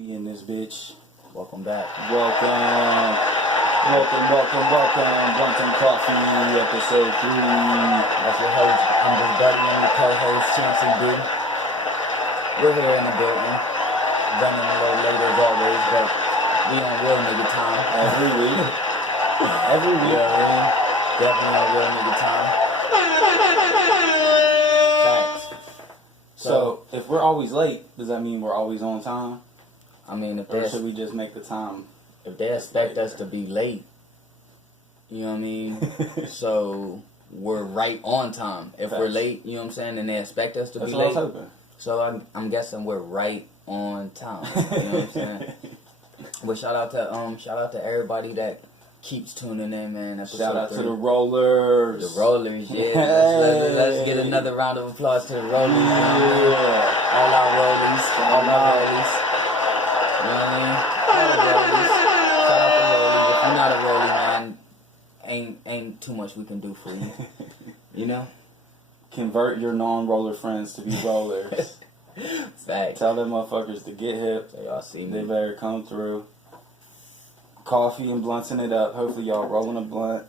We in this bitch. Welcome back. Welcome. Blunt and Coffee, episode 3. That's your host. I'm just Buddy and your co-host, Chancey B. We're here in the building. Running a little late as always, but we on real nigga time. Every week. Every week. Yeah, definitely on real nigga time. Facts. So, if we're always late, does that mean we're always on time? I mean, Or should we just make the time? if they expect us to be late, you know what I mean? So we're right on time. If we're late, you know what I'm saying, and they expect us to That's be what I late. was hoping. So I'm guessing we're right on time. You know what I'm saying? But shout out to everybody that keeps tuning in, man. Shout out to the rollers. The rollers, yeah. Let's get another round of applause to the rollers. Yeah. All our rollies. All our rollies. You know what I mean? All the rollies. Shout out to rollies. If you're not a rollie, man, ain't too much we can do for you. You know? Convert your non-roller friends to be rollers. Fact. Tell them motherfuckers to get hip. So y'all see me. They better come through. Coffee and blunting it up. Hopefully y'all rolling a blunt,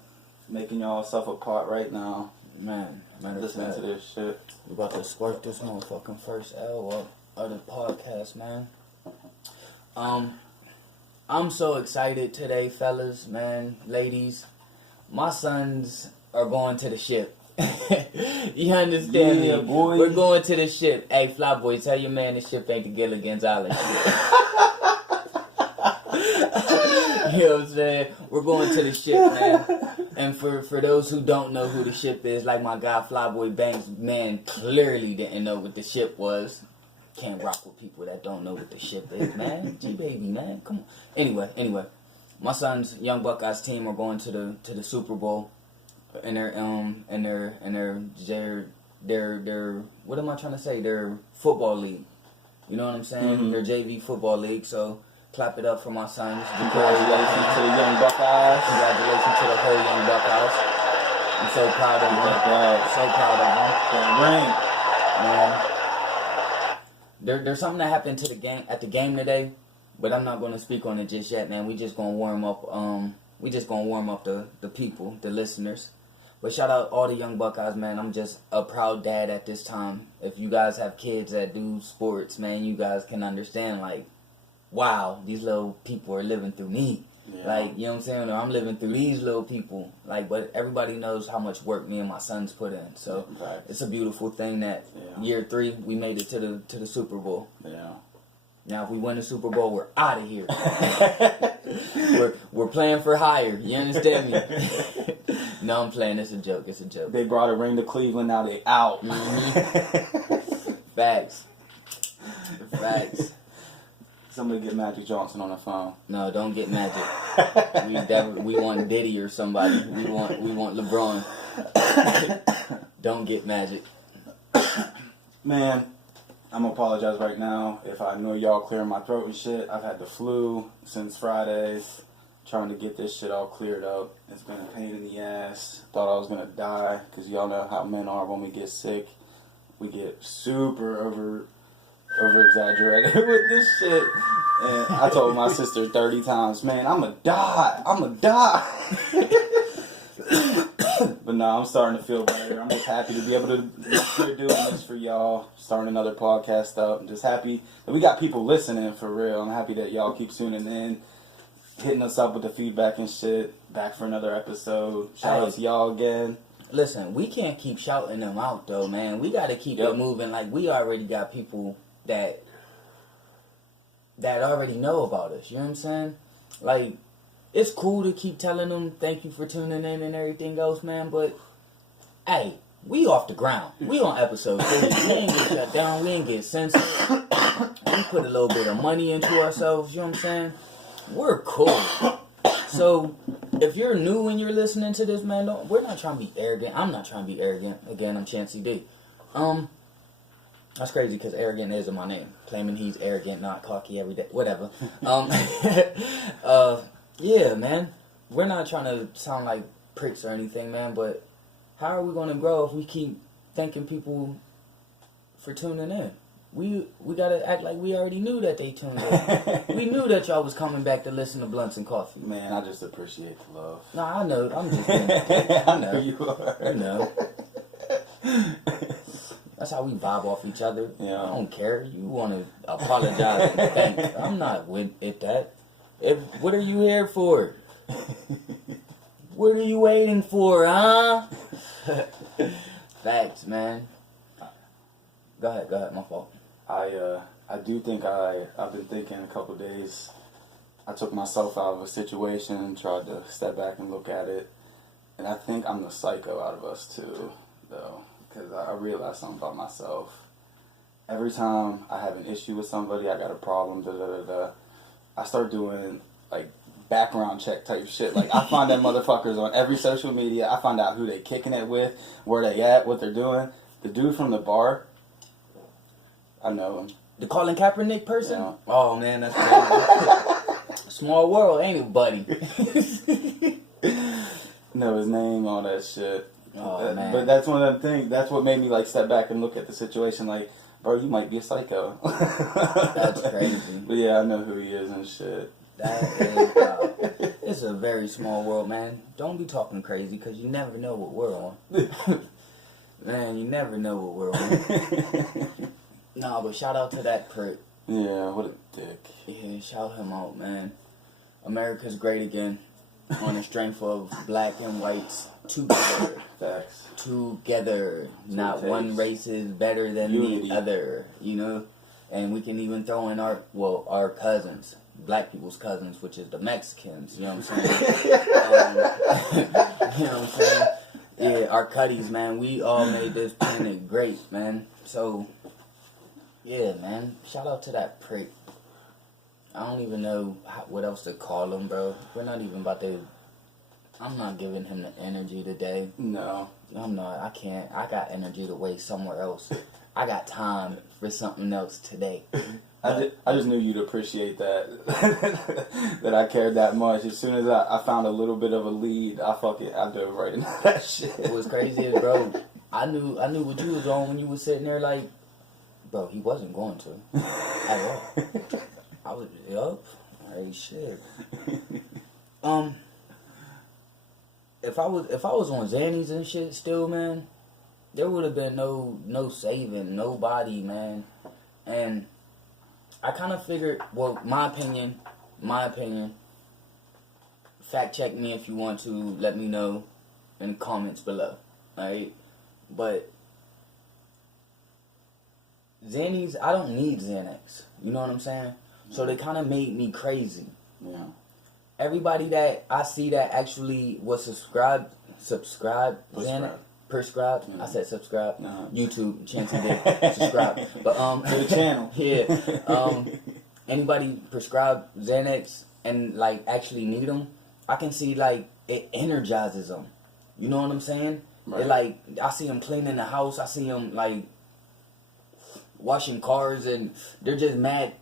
making y'all self a pot right now. Man, Listening to this shit. We about to squirt this motherfucking first L up of the podcast, man. I'm so excited today, fellas, man, ladies. My sons are going to the ship. You understand me? Boy. We're going to the ship. Hey, fly boy, tell your man the ship ain't the Gilligan's Island shit. You know what I'm saying? We're going to the ship, man. And for those who don't know who the ship is, like my guy Flyboy Banks, man, clearly didn't know what the ship was. Can't rock with people that don't know what the ship is, man. G-Baby, man, come on. Anyway, my son's Young Buckeyes team are going to the Super Bowl. And their what am I trying to say? Their football league. You know what I'm saying? Mm-hmm. Their JV football league. So clap it up for my sons. Congratulations to the Young Buckeyes. Congratulations to the whole Young Buckeyes. I'm so proud of them. So proud of them. There's something that happened to the game at the game today, but I'm not going to speak on it just yet, man. We just gonna warm up. We just gonna warm up the people, the listeners. But shout out all the Young Buckeyes, man. I'm just a proud dad at this time. If you guys have kids that do sports, man, you guys can understand, like, wow, these little people are living through me. Yeah. Like, you know what I'm saying? Or I'm living through these little people. Like, but everybody knows how much work me and my sons put in. So It's a beautiful thing that year 3, we made it to the Super Bowl. Yeah. Now, if we win the Super Bowl, we're out of here. we're playing for higher. You understand me? No, I'm playing. It's a joke. It's a joke. They brought a ring to Cleveland. Now they out. Mm-hmm. Facts. Somebody get Magic Johnson on the phone. No, don't get Magic. We want Diddy or somebody. We want LeBron. Don't get Magic. Man, I'm gonna apologize right now if I know y'all clearing my throat and shit. I've had the flu since Friday, trying to get this shit all cleared up. It's been a pain in the ass. Thought I was gonna die, because y'all know how men are when we get sick. We get super over exaggerated with this shit. And I told my sister 30 times, man, I'ma die. But no, I'm starting to feel better. I'm just happy to be able to be here doing this for y'all, starting another podcast up. I'm just happy that we got people listening for real. I'm happy that y'all keep tuning in, hitting us up with the feedback and shit. Back for another episode. Shout out to y'all again. Listen, we can't keep shouting them out though, man. We got to keep it moving. Like, we already got people that already know about us. You know what I'm saying? Like, it's cool to keep telling them thank you for tuning in and everything else, man, but hey, we off the ground. We on episode 3. We ain't get shut down. We ain't get censored. We put a little bit of money into ourselves, you know what I'm saying? We're cool. So, if you're new and you're listening to this, man, we're not trying to be arrogant. I'm not trying to be arrogant. Again, I'm Chancey D. That's crazy because arrogant isn't my name. Claiming he's arrogant, not cocky every day. Whatever. Yeah, man. We're not trying to sound like pricks or anything, man, but how are we going to grow if we keep thanking people for tuning in? we gotta act like we already knew that they tuned in. We knew that y'all was coming back to listen to Blunts and Coffee. Man, I just appreciate the love. Nah, I know. I'm just I know you are. You know. That's how we vibe off each other. Yeah. I don't care. You want to apologize and thank. I'm not with it that. What are you here for? What are you waiting for, huh? Facts, man. Go ahead, my fault. I do think I've been thinking a couple days. I took myself out of a situation, tried to step back and look at it, and I think I'm the psycho out of us too, though, because I realized something about myself. Every time I have an issue with somebody, I got a problem, I start doing like background check type shit. Like I find that motherfuckers on every social media. I find out who they kicking it with, where they at, what they're doing. The dude from the bar, I know him. The Colin Kaepernick person? Yeah. Oh man, that's crazy. Small world, ain't it, buddy? Know his name, all that shit. Oh, man. But that's one of them things. That's what made me like step back and look at the situation. Like, bro, you might be a psycho. That's crazy. But yeah, I know who he is and shit. That is, it's a very small world, man. Don't be talking crazy because you never know what we're on. Man, you never know what we're on. Nah, but shout out to that prick. Yeah, what a dick. Yeah, shout him out, man. America's great again. On the strength of black and whites together. Facts. Together. Not it one takes. race is better than Unity. the other, you know? And we can even throw in our cousins. Black people's cousins, which is the Mexicans, you know what I'm saying? You know what I'm saying? Yeah, our cutties, man. We all made this planet great, man. So, yeah, man. Shout out to that prick. I don't even know what else to call him, bro. We're not even about to... I'm not giving him the energy today. No. I'm not. I can't. I got energy to waste somewhere else. I got time for something else today. I just knew you'd appreciate that. That I cared that much. As soon as I found a little bit of a lead, I dove right into that shit. What was crazy is, bro, I knew what you was on when you was sitting there like, bro, he wasn't going to. At all. I was, yup. Hey, shit. If I was on Xannies and shit still, man, there would have been no saving nobody, man. And I kind of figured, well, my opinion, fact check me if you want to, let me know in the comments below, alright? But Xannies, I don't need Xanax, you know what I'm saying? So they kind of made me crazy. Yeah. Everybody that I see that actually was subscribed Xanax, prescribed. Yeah. I said subscribe. Uh-huh. YouTube, chance he did subscribe. But To the channel. Yeah. Anybody prescribed Xanax and like actually need them, I can see like it energizes them. You know what I'm saying? Right. It like I see them cleaning the house. I see them like washing cars, and they're just mad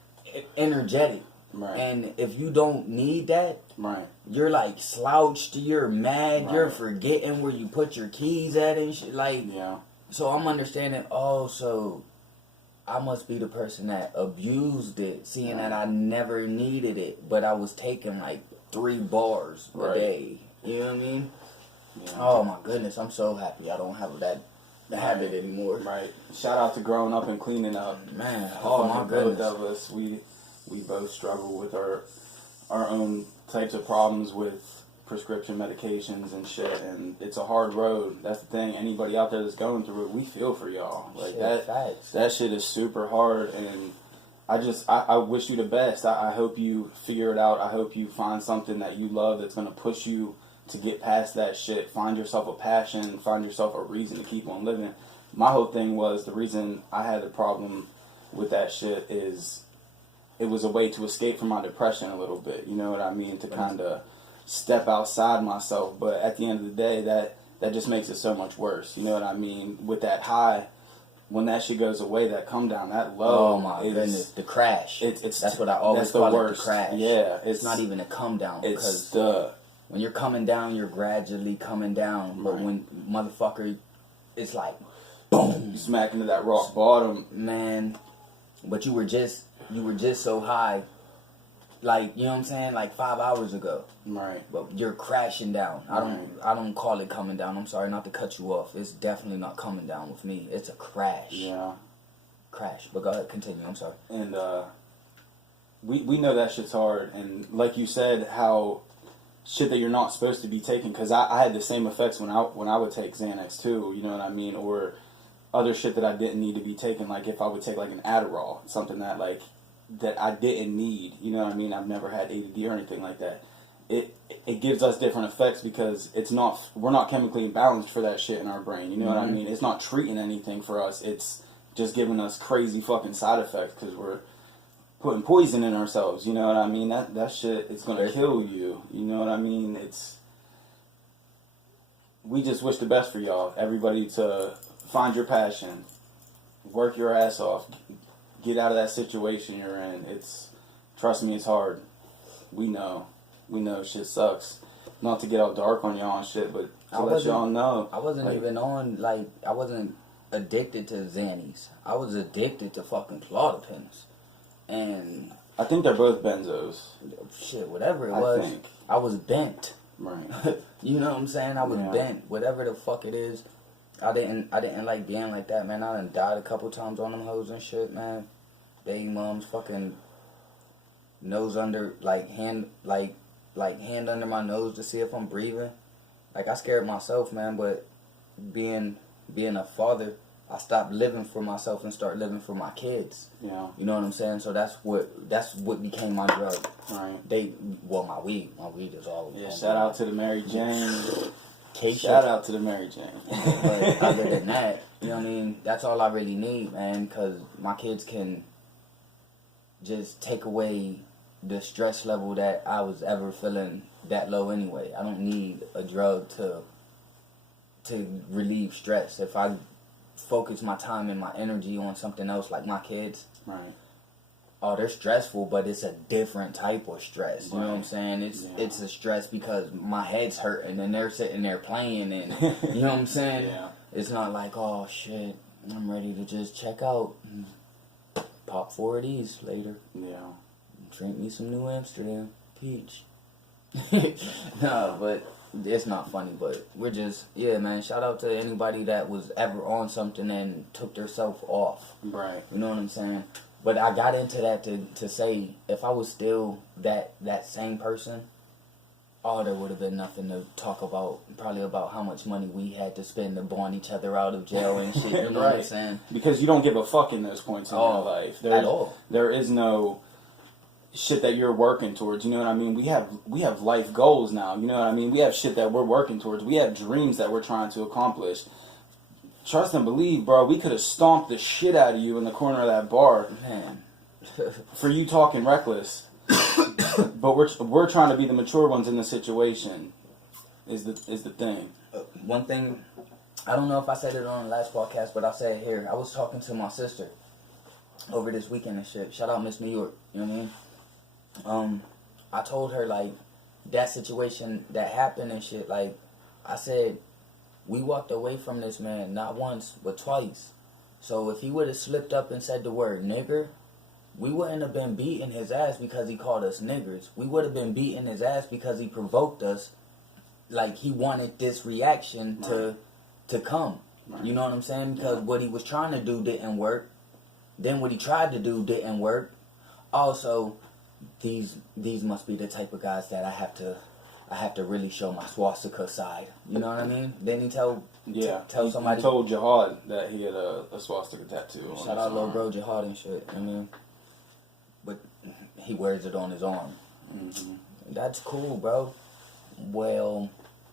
energetic. Right. And if you don't need that, Right. you're like slouched, you're mad, Right. you're forgetting where you put your keys at and shit. Like, Yeah. so I'm understanding, oh, so I must be the person that abused it, seeing that I never needed it, but I was taking like 3 bars a Right. day. You know what I mean? Yeah. Oh my goodness, I'm so happy I don't have that habit anymore. Right. Shout out to growing up and cleaning up. Man, oh my goodness. Both of us, we both struggle with our own types of problems with prescription medications and shit, and it's a hard road. That's the thing. Anybody out there that's going through it, we feel for y'all. Like Shit, facts. that shit is super hard, and I wish you the best. I hope you figure it out. I hope you find something that you love that's gonna push you to get past that shit. Find yourself a passion. Find yourself a reason to keep on living. My whole thing was the reason I had a problem with that shit is it was a way to escape from my depression a little bit. You know what I mean? To kind of step outside myself. But at the end of the day, that just makes it so much worse. You know what I mean? With that high, when that shit goes away, that come down, that low. Oh my goodness, the crash. It's that's what I always that's the call worst. it, the crash. Yeah, it's not even a come down, It's because the when you're coming down, you're gradually coming down. But Right. when motherfucker, it's like boom, smack into that rock bottom. man. but you were just so high, like, you know what I'm saying, like 5 hours ago. Right. But you're crashing down. I don't call it coming down. I'm sorry not to cut you off. It's definitely not coming down with me. It's a crash. Yeah. Crash. But go ahead, continue. I'm sorry. And we know that shit's hard. And like you said, how shit that you're not supposed to be taking, because I had the same effects when I would take Xanax too. You know what I mean? Or other shit that I didn't need to be taking. Like if I would take like an Adderall, something that like that I didn't need. You know what I mean? I've never had ADD or anything like that. It gives us different effects because we're not chemically imbalanced for that shit in our brain. You know what I mean? It's not treating anything for us. It's just giving us crazy fucking side effects because we're putting poison in ourselves. You know what I mean? That shit is gonna kill you. You know what I mean? We just wish the best for y'all. Everybody to find your passion, work your ass off, get out of that situation you're in. Trust me, it's hard. We know shit sucks. Not to get all dark on y'all and shit, but to let y'all know. I wasn't even on, like, I wasn't addicted to Xannies. I was addicted to fucking Claudipins. And I think they're both benzos. Shit, whatever it was. I think. I was bent. Right. You know what I'm saying? I was bent. Whatever the fuck it is. I didn't like being like that, man. I done died a couple times on them hoes and shit, man. Baby moms fucking nose under, like hand under my nose to see if I'm breathing. Like, I scared myself, man, but being a father, I stopped living for myself and started living for my kids. Yeah. You know what I'm saying? So that's what became my drug. Right. My weed is all. Yeah, shout out to the Mary Jane. Keisha. Shout out to the Mary Jane. But other than that, you know what I mean? That's all I really need, man, because my kids can just take away the stress level that I was ever feeling that low anyway. I don't need a drug to relieve stress. If I focus my time and my energy on something else, like my kids, right. Oh, they're stressful, but it's a different type of stress. You know what I'm saying? It's a stress because my head's hurting and they're sitting there playing, and you know what I'm saying? Yeah. It's not like, oh shit, I'm ready to just check out. Pop 4 of these later. Yeah. Drink me some New Amsterdam peach. No, but it's not funny. But we're just, man. Shout out to anybody that was ever on something and took themselves off. Right. You know what I'm saying? But I got into that to say, if I was still that same person, there would have been nothing to talk about. Probably about how much money we had to spend to bond each other out of jail and shit. You know what I'm saying? Because you don't give a fuck in those points in your life. At all. There is no shit that you're working towards. You know what I mean? We have life goals now. You know what I mean? We have shit that we're working towards. We have dreams that we're trying to accomplish. Trust and believe, bro. We could have stomped the shit out of you in the corner of that bar, man, for you talking reckless. But we're trying to be the mature ones in the situation. Is the thing. One thing, I don't know if I said it on the last podcast, but I'll say it here. I was talking to my sister over this weekend and shit. Shout out Miss New York. You know what I mean? I told her, like, that situation that happened and shit. Like, I said, we walked away from this man not once but twice. So if he would have slipped up and said the word nigger, we wouldn't have been beating his ass because he called us niggers. We would have been beating his ass because he provoked us. Like, he wanted this reaction to come. Right. You know what I'm saying? Because what he was trying to do didn't work. Then what he tried to do didn't work. Also, these must be the type of guys that I have to really show my swastika side. You know what I mean? Then he tell somebody. He told Jihad that he had a swastika tattoo. Shout out little bro Jihad and shit. I mean, but he wears it on his arm. Mm-hmm. That's cool, bro. Well,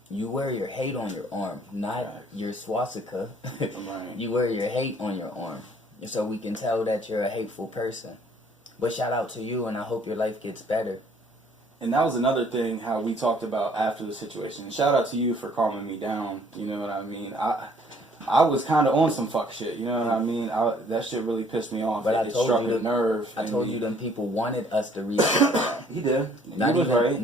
you wear your hate on your arm, not your swastika. Right. You wear your hate on your arm, so we can tell that you're a hateful person. But shout out to you, and I hope your life gets better. And that was another thing how we talked about after the situation. Shout out to you for calming me down. You know what I mean? I was kind of on some fuck shit. You know what I mean? That shit really pissed me off. But it struck a nerve. I told you them people wanted us to read. He did. Not he was even, right.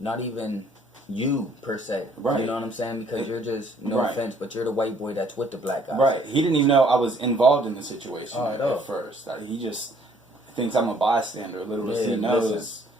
Not even you per se. Right. You know what I'm saying? Because you're just, no Right. offense, but you're the white boy that's with the black guys. Right. He didn't even know I was involved in the situation Oh, at first. He just thinks I'm a bystander. Little as he knows, listen.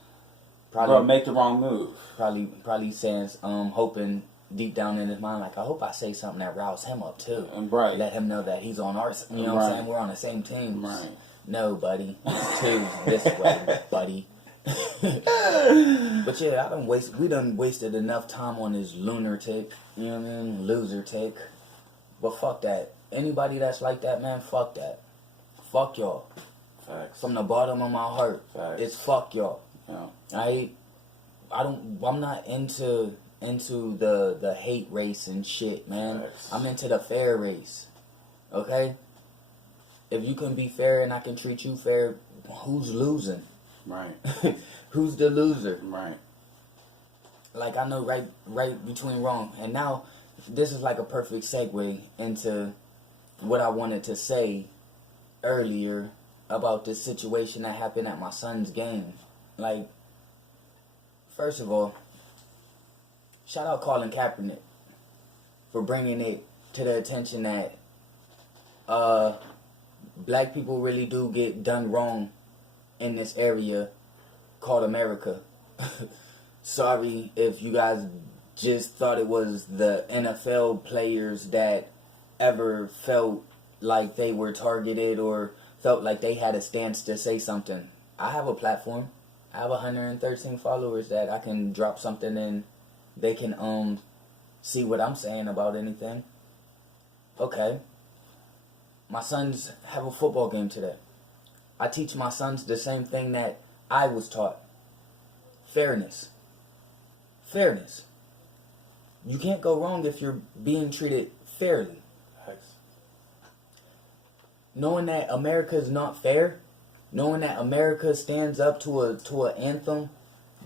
Probably, bro, make the wrong move. Probably saying, hoping deep down in his mind, like, I hope I say something that riles him up too. Right. Let him know that he's on our, you know what I'm saying? We're on the same team. Right. No, buddy. It's two this way, buddy. But yeah, we done wasted enough time on this lunar tick, you know what I mean? Loser tick. But fuck that. Anybody that's like that, man, fuck that. Fuck y'all. Facts. From the bottom of my heart. Facts. It's fuck y'all. Yeah. I'm not into the hate race and shit, man. Facts. I'm into the fair race. Okay? If you can be fair and I can treat you fair, who's losing? Right. Who's the loser? Right. Like, I know right between wrong. And now, this is like a perfect segue into what I wanted to say earlier about this situation that happened at my son's game. Like, first of all, shout out Colin Kaepernick for bringing it to the attention that black people really do get done wrong in this area called America. Sorry if you guys just thought it was the NFL players that ever felt like they were targeted or felt like they had a stance to say something. I have a platform. I have 113 followers that I can drop something and they can see what I'm saying about anything. Okay. My sons have a football game today. I teach my sons the same thing that I was taught. Fairness. Fairness. You can't go wrong if you're being treated fairly. Facts. Knowing that America is not fair, knowing that America stands up to an anthem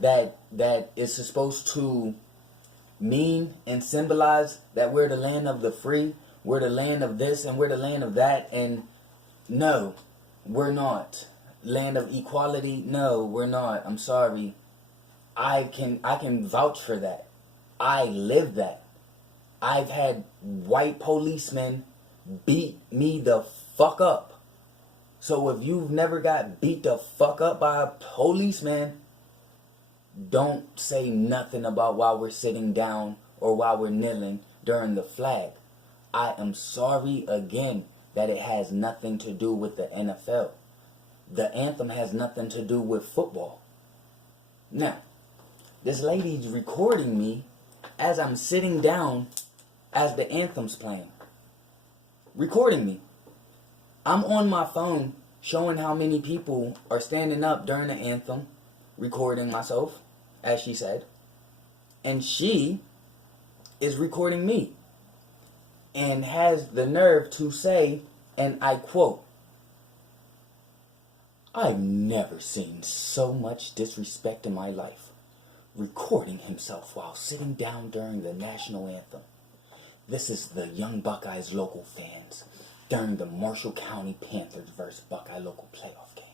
that is supposed to mean and symbolize that we're the land of the free, we're the land of this and we're the land of that, and no, we're not. Land of equality, no, we're not. I'm sorry. I can vouch for that. I live that. I've had white policemen beat me the fuck up. So if you've never got beat the fuck up by a policeman, don't say nothing about while we're sitting down or while we're kneeling during the flag. I am sorry again that it has nothing to do with the NFL. The anthem has nothing to do with football. Now, this lady's recording me as I'm sitting down as the anthem's playing. Recording me. I'm on my phone showing how many people are standing up during the anthem, recording myself, as she said. And she is recording me. And has the nerve to say, and I quote, "I've never seen so much disrespect in my life. Recording himself while sitting down during the national anthem. This is the Young Buckeyes local fans during the Marshall County Panthers vs. Buckeye local playoff game.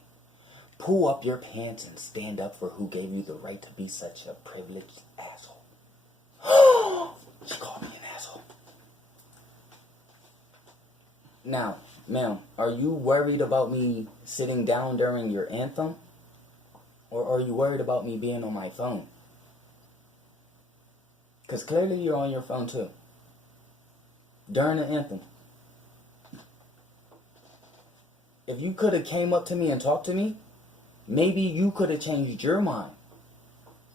Pull up your pants and stand up for who gave you the right to be such a privileged asshole." She called me an asshole. Now, ma'am, are you worried about me sitting down during your anthem? Or are you worried about me being on my phone? Because clearly you're on your phone too. During the anthem. If you could have came up to me and talked to me, maybe you could have changed your mind.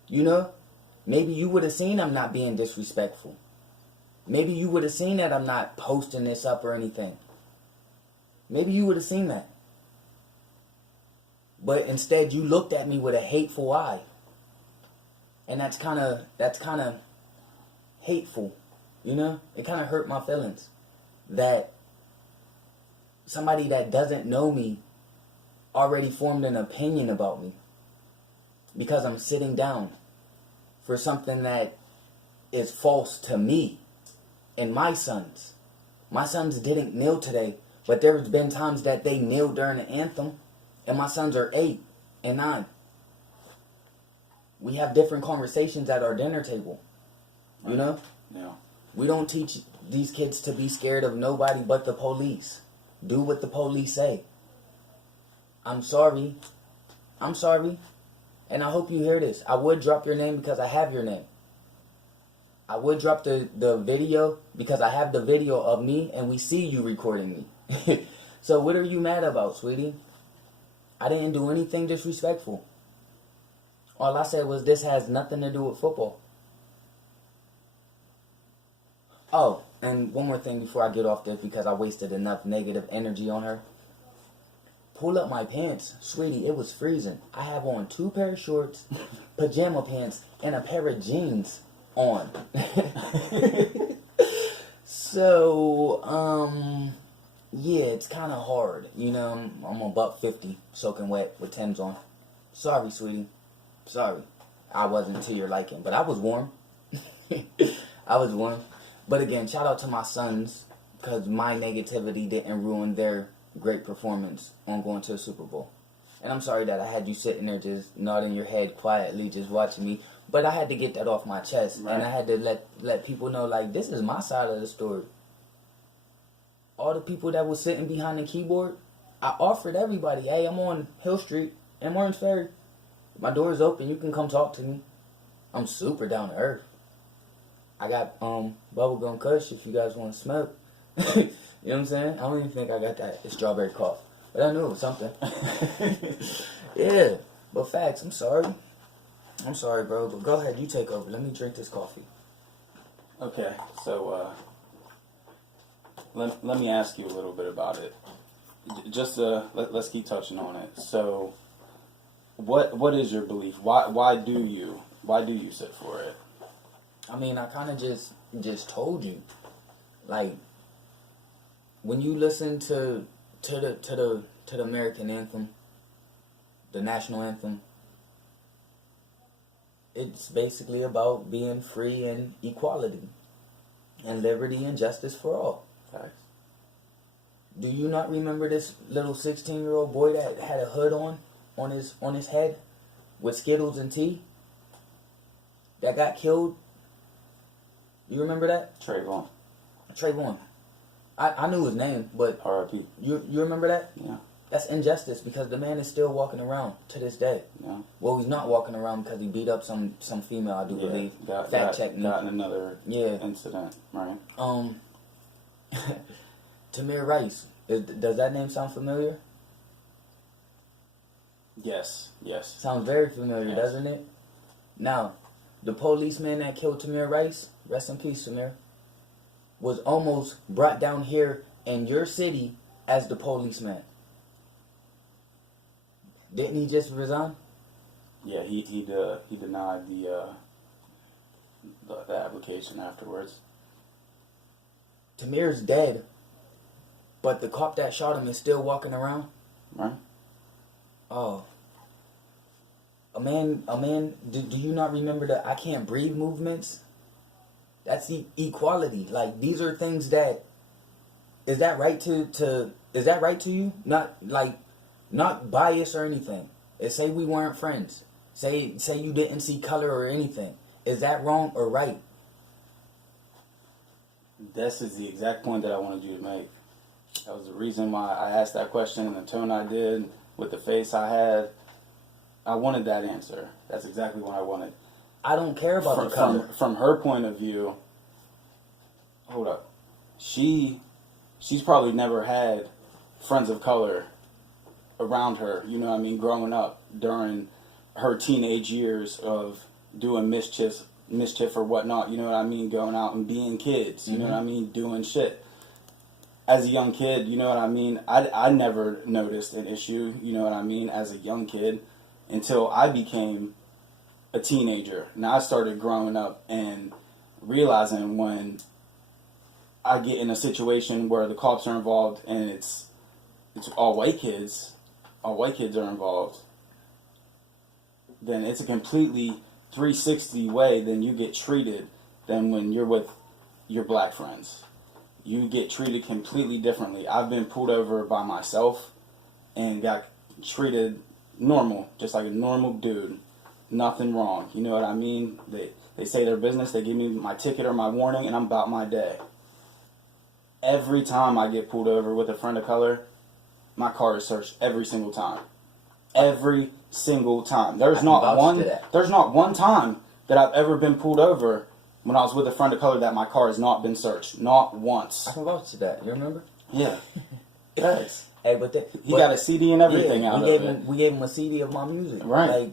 You know? Maybe you would have seen I'm not being disrespectful. Maybe you would have seen that I'm not posting this up or anything. Maybe you would have seen that. But instead you looked at me with a hateful eye. And that's kind of hateful. You know? It kind of hurt my feelings. That somebody that doesn't know me already formed an opinion about me. Because I'm sitting down for something that is false to me and my sons. My sons didn't kneel today, but there's been times that they kneel during the anthem, and my sons are 8 and 9. We have different conversations at our dinner table. You know? Yeah. We don't teach these kids to be scared of nobody but the police. Do what the police say. I'm sorry. I'm sorry. And I hope you hear this. I would drop your name because I have your name. I would drop the video because I have the video of me and we see you recording me. So what are you mad about, sweetie? I didn't do anything disrespectful. All I said was this has nothing to do with football. Oh, and one more thing before I get off this because I wasted enough negative energy on her. Pull up my pants. Sweetie, it was freezing. I have on 2 pair of shorts, pajama pants, and a pair of jeans on. So, yeah, it's kind of hard. You know, I'm about 50, soaking wet with Timbs on. Sorry, sweetie. Sorry. I wasn't to your liking, but I was warm. I was warm. But again, shout out to my sons, because my negativity didn't ruin their great performance on going to the Super Bowl. And I'm sorry that I had you sitting there just nodding your head quietly, just watching me. But I had to get that off my chest. Right. And I had to let people know, like, this is my side of the story. All the people that was sitting behind the keyboard, I offered everybody, hey, I'm on Hill Street in Orange Ferry. My door is open. You can come talk to me. I'm super down to earth. I got bubblegum kush if you guys want to smoke. You know what I'm saying? I don't even think I got that. It's strawberry cough. But I knew it was something. Yeah. But facts, I'm sorry. I'm sorry, bro. But go ahead. You take over. Let me drink this coffee. Okay. So, let me ask you a little bit about it. Just let's keep touching on it. So, what is your belief? Why do you sit for it? I mean, I kind of just told you, like, when you listen to the American anthem, the national anthem, it's basically about being free and equality, and liberty and justice for all. Facts. Do you not remember this little 16-year-old boy that had a hood on his head with Skittles and tea that got killed? You remember that? Trayvon. I knew his name, but R.I.P. You remember that? Yeah. That's injustice because the man is still walking around to this day. Yeah. Well, he's not walking around because he beat up some female, I do believe. Fact check me. Got another incident, right? Tamir Rice. Does that name sound familiar? Yes. Sounds very familiar, yes. Doesn't it? Now, the policeman that killed Tamir Rice, rest in peace, Tamir, was almost brought down here in your city as the policeman. Didn't he just resign? Yeah, he denied the application afterwards. Tamir's dead, but the cop that shot him is still walking around. Right. Oh. A man. Do you not remember the "I Can't Breathe" movements? That's the equality. Like, these are things that. Is that right is that right to you? Not bias or anything. Say we weren't friends. Say you didn't see color or anything. Is that wrong or right? This is the exact point that I wanted you to make. That was the reason why I asked that question in the tone I did, with the face I had. I wanted that answer. That's exactly what I wanted. I don't care about the color. From her point of view, hold up. She's probably never had friends of color around her, you know what I mean, growing up during her teenage years of doing mischief or whatnot, you know what I mean, going out and being kids, you know what I mean, doing shit. As a young kid, you know what I mean, I never noticed an issue, you know what I mean, as a young kid until I became a teenager. Now I started growing up and realizing when I get in a situation where the cops are involved and it's all white kids are involved, then it's a completely 360 way than you get treated than when you're with your black friends. You get treated completely differently. I've been pulled over by myself and got treated normal, just like a normal dude. nothing wrong. You know what I mean? They say their business, they give me my ticket or my warning, and I'm about my day. Every time I get pulled over with a friend of color, my car is searched every single time. Every single time. There's not one time that I've ever been pulled over when I was with a friend of color that my car has not been searched. Not once. I can vouch to that. You remember? Yeah. Yes. Hey, but he got a CD and everything out of it. We gave him a CD of my music. Right. Like,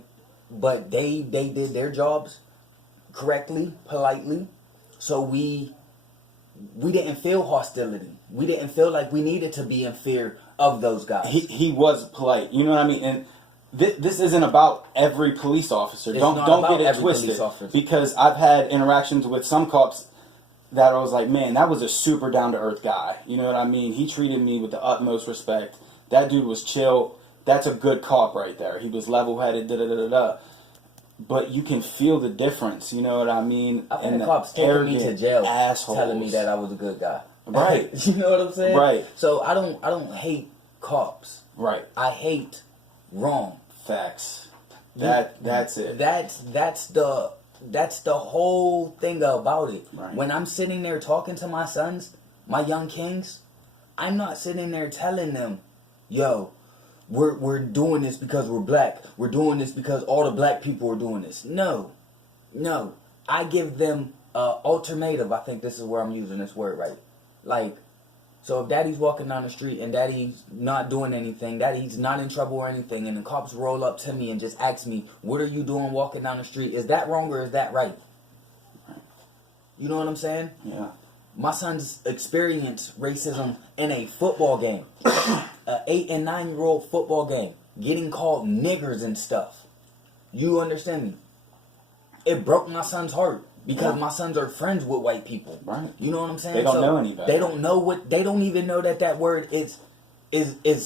but they did their jobs correctly, politely, so we didn't feel hostility. We didn't feel like we needed to be in fear of those guys. He was polite. You know what I mean? And this isn't about every police officer. Don't get it twisted. Because I've had interactions with some cops that I was like, man, that was a super down to earth guy. You know what I mean? He treated me with the utmost respect. That dude was chill. That's a good cop right there. He was level headed. Da da da da. But you can feel the difference. You know what I mean? I've had cops taking me to jail, telling me that I was a good guy. Right. You know what I'm saying? Right. So I don't hate cops. Right. I hate wrong. Facts. That's it. That's the whole thing about it. Right. When I'm sitting there talking to my sons, my young kings, I'm not sitting there telling them, yo, we're doing this because we're black. We're doing this because all the black people are doing this. No. I give them an ultimatum. I think this is where I'm using this word right. Like, so if daddy's walking down the street and daddy's not doing anything, daddy's not in trouble or anything, and the cops roll up to me and just ask me, what are you doing walking down the street? Is that wrong or is that right? You know what I'm saying? Yeah. My sons experience racism in a football game. An 8 and 9-year-old football game. Getting called niggers and stuff. You understand me? It broke my son's heart. Because my sons are friends with white people. Right. You know what I'm saying? They don't know any better. They don't know they don't even know that word is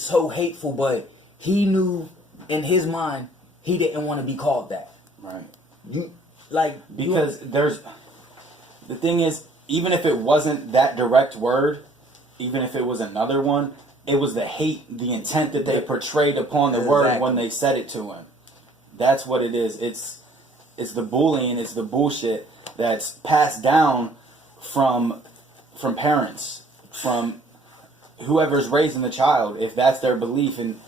so hateful, but he knew in his mind he didn't want to be called that. Right. The thing is, even if it wasn't that direct word, even if it was another one, it was the hate, the intent that they portrayed upon the word when they said it to him. That's what it is. It's the bullying, it's the bullshit that's passed down from parents, from whoever's raising the child, if that's their belief. And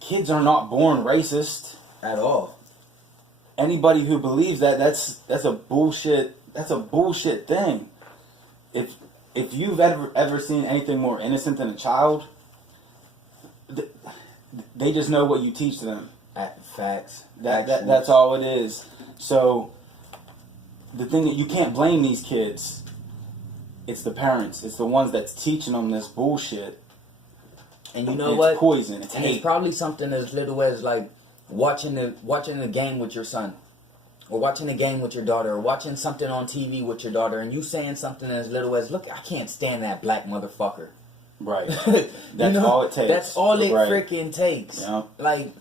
kids are not born racist at all. Anybody who believes that's a bullshit thing. If you've ever seen anything more innocent than a child, they just know what you teach them. Facts. That's all it is. So the thing that you can't blame these kids. It's the parents. It's the ones that's teaching them this bullshit. And you know what? It's poison. It's hate. It's probably something as little as like watching the game with your son, or watching the game with your daughter, or watching something on TV with your daughter, and you saying something as little as, "Look, I can't stand that black motherfucker." Right. That's all it takes. That's all it freaking takes. Yeah. Like,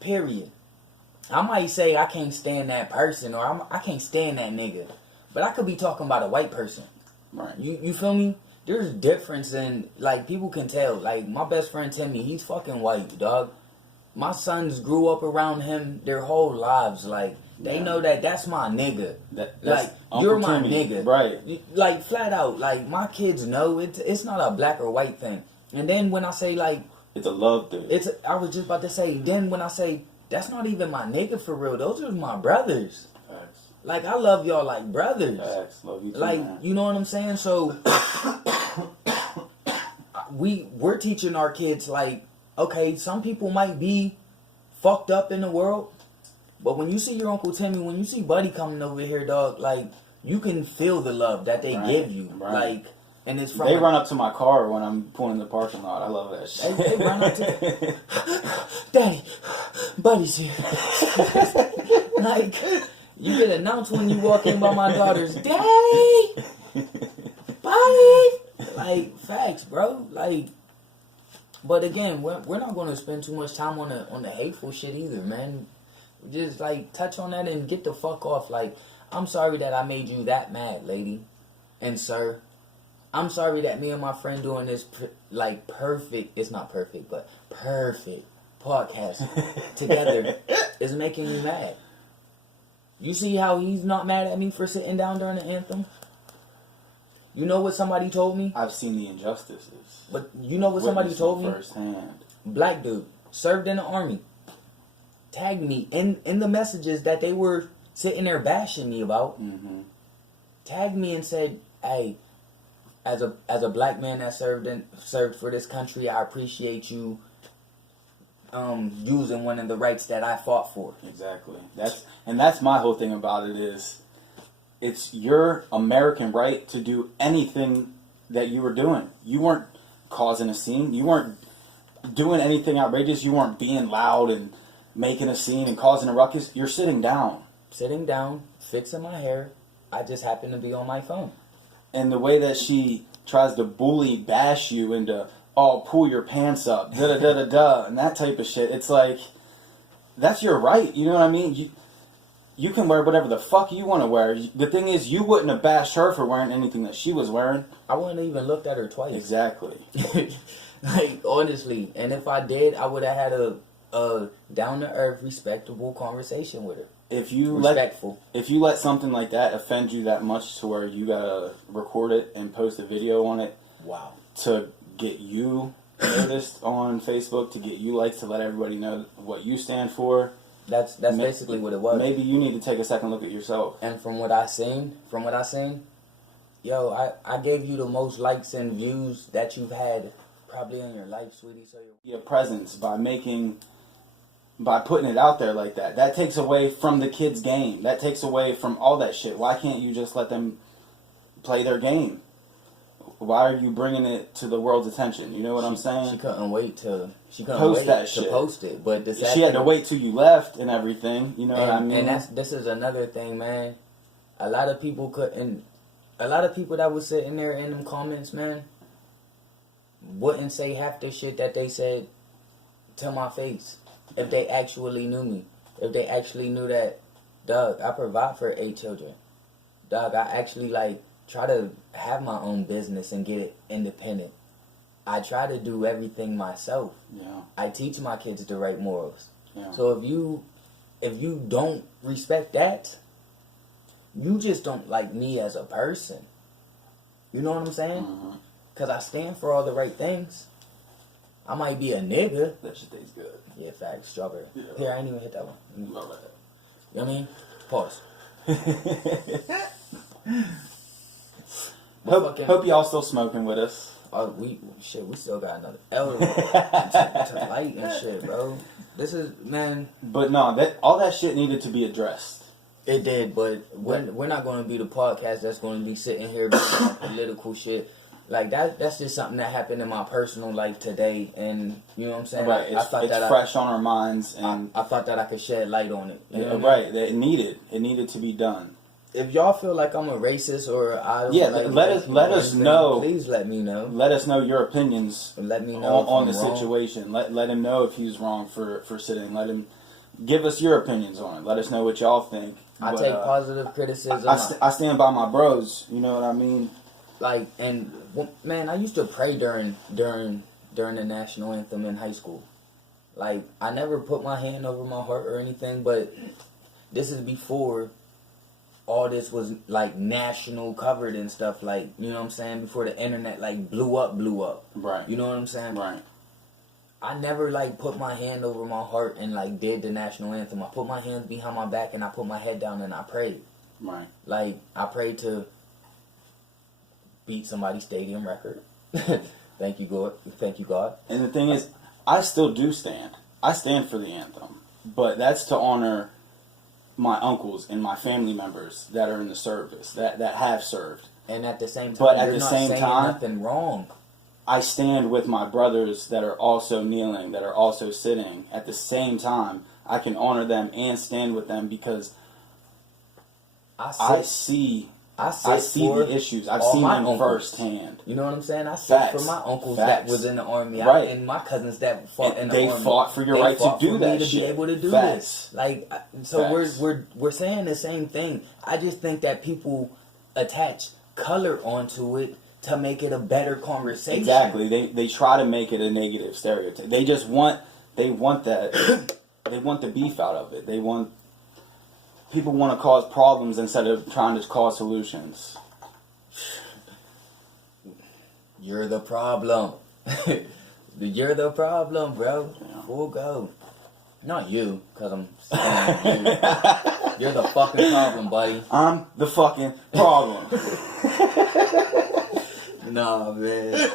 period. I might say I can't stand that person, or I can't stand that nigga, but I could be talking about a white person. Right. You feel me? There's difference in, like, people can tell. Like, my best friend Timmy, he's fucking white, dog. My sons grew up around him their whole lives. Like, they know that's my nigga. That's you're my Timmy. nigga. Right. Like, flat out. Like, my kids know it's not a black or white thing. And then when I say, like... It's a love thing. I was just about to say, then when I say, that's not even my nigga for real. Those are my brothers. Facts. Like, I love y'all like brothers. Facts. Love you too, like, man. You know what I'm saying? So, we're teaching our kids, like, okay, some people might be fucked up in the world, but when you see your Uncle Timmy, when you see Buddy coming over here, dog, like, you can feel the love that they give you. Right. Like, and it's from... They run up to my car when I'm pulling in the parking lot. I love that shit. They run up to... Daddy, Buddy's here. Like, you get announced when you walk in by my daughter's, Daddy! Buddy! Like, facts, bro. Like, but again, we're not going to spend too much time on the hateful shit either, man. Just, like, touch on that and get the fuck off. Like, I'm sorry that I made you that mad, lady and sir. I'm sorry that me and my friend doing this, perfect, it's not perfect, but perfect podcast together is making you mad. You see how he's not mad at me for sitting down during the anthem? You know what somebody told me? I've seen the injustices. But you know what somebody told me? Firsthand. Black dude, served in the army. Tagged me in the messages that they were sitting there bashing me about. Mm-hmm. Tagged me and said, "Hey, as a black man that served for this country, I appreciate you using one of the rights that I fought for." Exactly. That's my whole thing about it is, it's your American right to do anything that you were doing. You weren't causing a scene. You weren't doing anything outrageous. You weren't being loud and making a scene and causing a ruckus. You're sitting down. Sitting down, fixing my hair. I just happen to be on my phone. And the way that she tries to bash you into, oh, pull your pants up, da-da-da-da-da, and that type of shit. It's like, that's your right. You know what I mean? You can wear whatever the fuck you want to wear. The thing is, you wouldn't have bashed her for wearing anything that she was wearing. I wouldn't have even looked at her twice. Exactly. Like, honestly. And if I did, I would have had a down-to-earth, respectable conversation with her. If you let something like that offend you that much to where you gotta record it and post a video on it, wow, to get you noticed on Facebook, to get you likes, to let everybody know what you stand for. That's basically what it was. Maybe you need to take a second look at yourself. And from what I seen, yo, I gave you the most likes and views that you've had probably in your life, sweetie. So your presence by putting it out there like that. That takes away from the kids' game. That takes away from all that shit. Why can't you just let them play their game? Why are you bringing it to the world's attention? You know what I'm saying? She couldn't wait to post it, but she had to wait till you left and everything. You know what I mean? And this is another thing, man. A lot of people that was sitting there in them comments, man, wouldn't say half the shit that they said to my face. If they actually knew me. If they actually knew that, Doug, I provide for 8 children. Doug, I actually, try to have my own business and get it independent. I try to do everything myself. Yeah. I teach my kids the right morals. Yeah. So if you don't respect that, you just don't like me as a person. You know what I'm saying? Mm-hmm. Because I stand for all the right things. I might be a nigga. That shit tastes good. Yeah, facts. Strawberry. Yeah. Here, I ain't even hit that one. All right. You know what I mean? Pause. Hope y'all still smoking with us. We still got another L to light and shit, bro. This is, man. But no, all that shit needed to be addressed. It did, but we're not going to be the podcast that's going to be sitting here about political shit. Like, that's just something that happened in my personal life today, and you know what I'm saying? Right, it's fresh on our minds, and I thought that I could shed light on it. You know right, that it needed to be done. If y'all feel like I'm a racist or I don't let us know. Please let me know. Let us know your opinions. Let me know on the situation. Let him know if he's wrong for sitting. Let him give us your opinions on it. Let us know what y'all think. I take positive criticism. I stand by my bros. You know what I mean? Like, and man, I used to pray during the national anthem in high school. Like, I never put my hand over my heart or anything, but this is before all this was like national covered and stuff, like, you know what I'm saying, before the internet like blew up. Right. You know what I'm saying? Right. I never like put my hand over my heart and like did the national anthem. I put my hands behind my back and I put my head down and I prayed. Right. Like, I prayed to beat somebody's stadium record. Thank you, God. And the thing is, I still do stand. I stand for the anthem, but that's to honor my uncles and my family members that are in the service, that have served. And at the same time, but at you're the not same saying time, nothing wrong. I stand with my brothers that are also kneeling, that are also sitting. At the same time, I can honor them and stand with them because I see the issues. I've seen them firsthand. You know what I'm saying? I sit for my uncles that was in the army, right, and my cousins that fought in the army. They fought for your right to do that. To be able to do this, like, so we're saying the same thing. I just think that people attach color onto it to make it a better conversation. Exactly. They try to make it a negative stereotype. They just want that. They want the beef out of it. They want people want to cause problems instead of trying to cause solutions. You're the problem. You're the problem, bro. Full go. Not you, because I'm saying you. You're the fucking problem, buddy. I'm the fucking problem. Nah, man.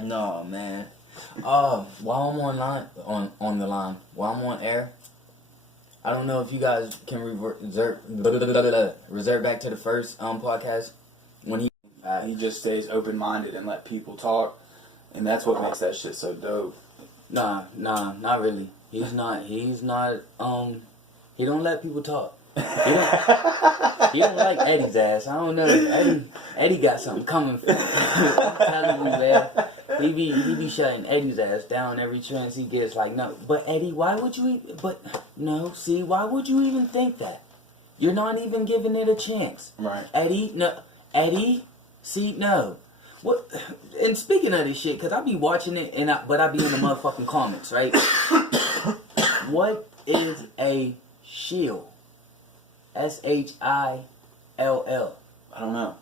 No, man. While I'm on the line, while I'm on air, I don't know if you guys can reserve back to the first podcast when he just stays open-minded and let people talk, and that's what makes that shit so dope. Nah, not really. He's not, he don't let people talk. He don't like Eddie's ass. I don't know. Eddie got something coming for him. I'm telling you, man. He be shutting Eddie's ass down every chance he gets. Like, no, but Eddie, why would you? Why would you even think that? You're not even giving it a chance. Right. Eddie, see, no. What? And speaking of this shit, because I be watching it, but I be in the motherfucking comments, right? What is a shill? SHILL. I don't know.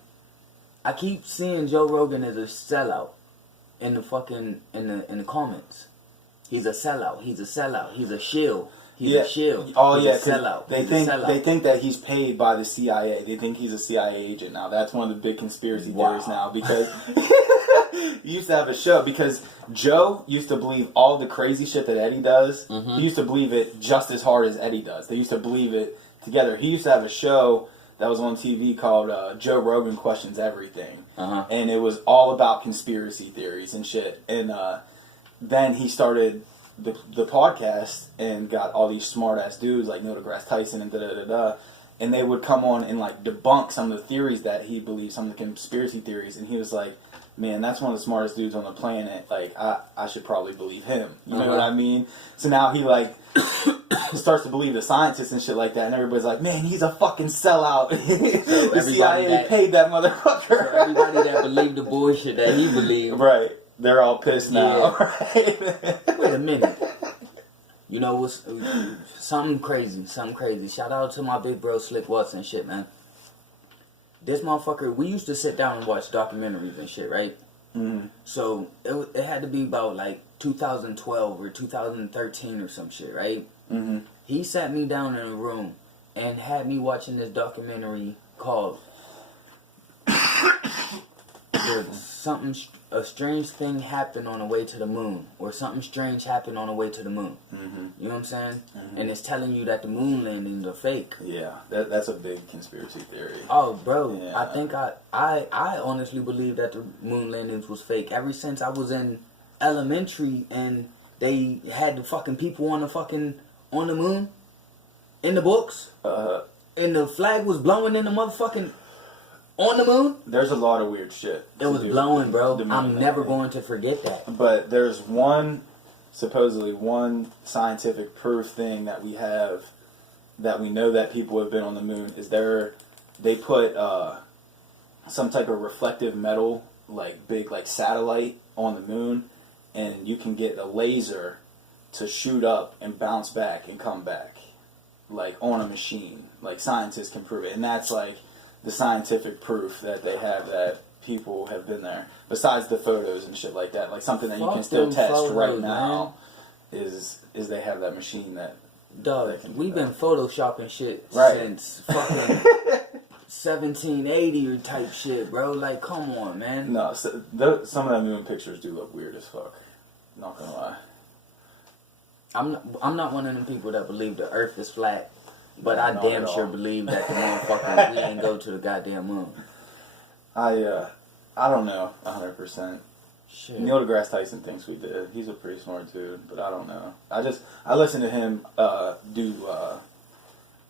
I keep seeing Joe Rogan as a sellout in the fucking in the comments. He's a sellout. He's a sellout. He's a shill. He's a shill. Oh he's yeah, a sellout. They think that he's paid by the CIA. They think he's a CIA agent now. That's one of the big conspiracy theories now, because he used to have a show, because Joe used to believe all the crazy shit that Eddie does. Mm-hmm. He used to believe it just as hard as Eddie does. They used to believe it together. He used to have a show that was on TV called Joe Rogan Questions Everything. Uh-huh. And it was all about conspiracy theories and shit. And then he started the podcast and got all these smart-ass dudes like Neil deGrasse Tyson and da-da-da-da. And they would come on and like debunk some of the theories that he believed, some of the conspiracy theories. And he was like, man, that's one of the smartest dudes on the planet. Like, I should probably believe him. You know what I mean? So now he like starts to believe the scientists and shit like that, and everybody's like, man, he's a fucking sellout. So the CIA paid that motherfucker. So everybody that believed the bullshit that he believed. Right. They're all pissed now. Right? Wait a minute. You know what's something crazy. Shout out to my big bro Slick Watts and shit, man. This motherfucker, we used to sit down and watch documentaries and shit, right? Mm-hmm. So it had to be about like 2012 or 2013 or some shit, right? Mm-hmm. He sat me down in a room and had me watching this documentary called A Strange Thing Happened on the Way to the Moon, or Something Strange Happened on the Way to the Moon. Mm-hmm. You know what I'm saying? Mm-hmm. And it's telling you that the moon landings are fake. Yeah, that's a big conspiracy theory. Oh, bro, yeah. I think I honestly believe that the moon landings was fake ever since I was in elementary and they had the fucking people on the moon in the books. And the flag was blowing in the motherfucking on the moon. There's a lot of weird shit. It was blowing, bro. I'm never going to forget that. But there's supposedly one scientific proof thing that we have, that we know that people have been on the moon, is they put some type of reflective metal, like big like satellite on the moon, and you can get a laser to shoot up and bounce back and come back, like on a machine. Like scientists can prove it, and that's like the scientific proof that they have that people have been there. Besides the photos and shit like that, like something that you can still test photos, right now, man. is they have that machine that. Dog, we've been photoshopping shit since fucking 1780 or type shit, bro. Like, come on, man. No, some of the moon pictures do look weird as fuck. Not gonna lie. I'm not one of them people that believe the Earth is flat, but I damn sure believe that the motherfucker we ain't go to the goddamn moon. I don't know 100%. Shit. Neil deGrasse Tyson thinks we did. He's a pretty smart dude, but I don't know. I listen to him do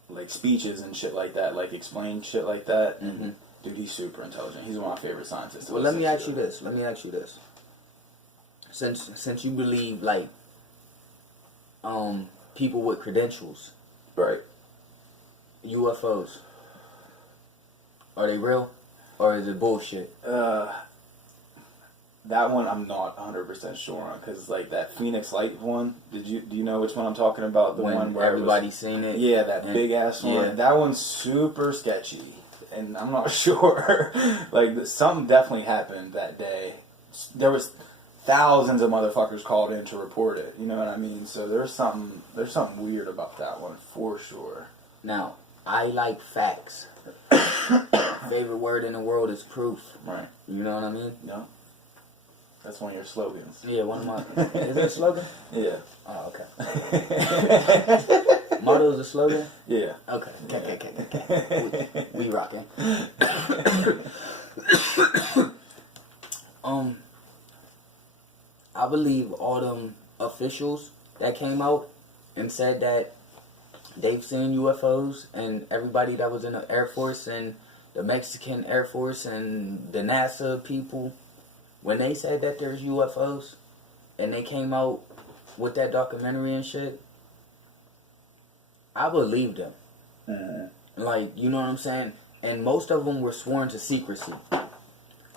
like speeches and shit like that, like explain shit like that. And dude, he's super intelligent. He's one of my favorite scientists. Well, let me ask you this. Since you believe like people with credentials, right? UFOs, are they real or is it bullshit? That one I'm not 100% sure on, because like that Phoenix Light one. Do you know which one I'm talking about? The when one where everybody's seen it. Yeah, that big ass one. Yeah. That one's super sketchy, and I'm not sure. Like something definitely happened that day. There was thousands of motherfuckers called in to report it. You know what I mean? So there's something weird about that one for sure. Now, I like facts. Favorite word in the world is proof. Right. You know what I mean? No. That's one of your slogans. Yeah, one of my... Is it a slogan? Yeah. Oh, okay. Motto is a slogan? Yeah. Okay. We rocking. I believe all them officials that came out and said that they've seen UFOs, and everybody that was in the Air Force and the Mexican Air Force and the NASA people, when they said that there's UFOs and they came out with that documentary and shit, I believed them. Mm-hmm. Like, you know what I'm saying? And most of them were sworn to secrecy.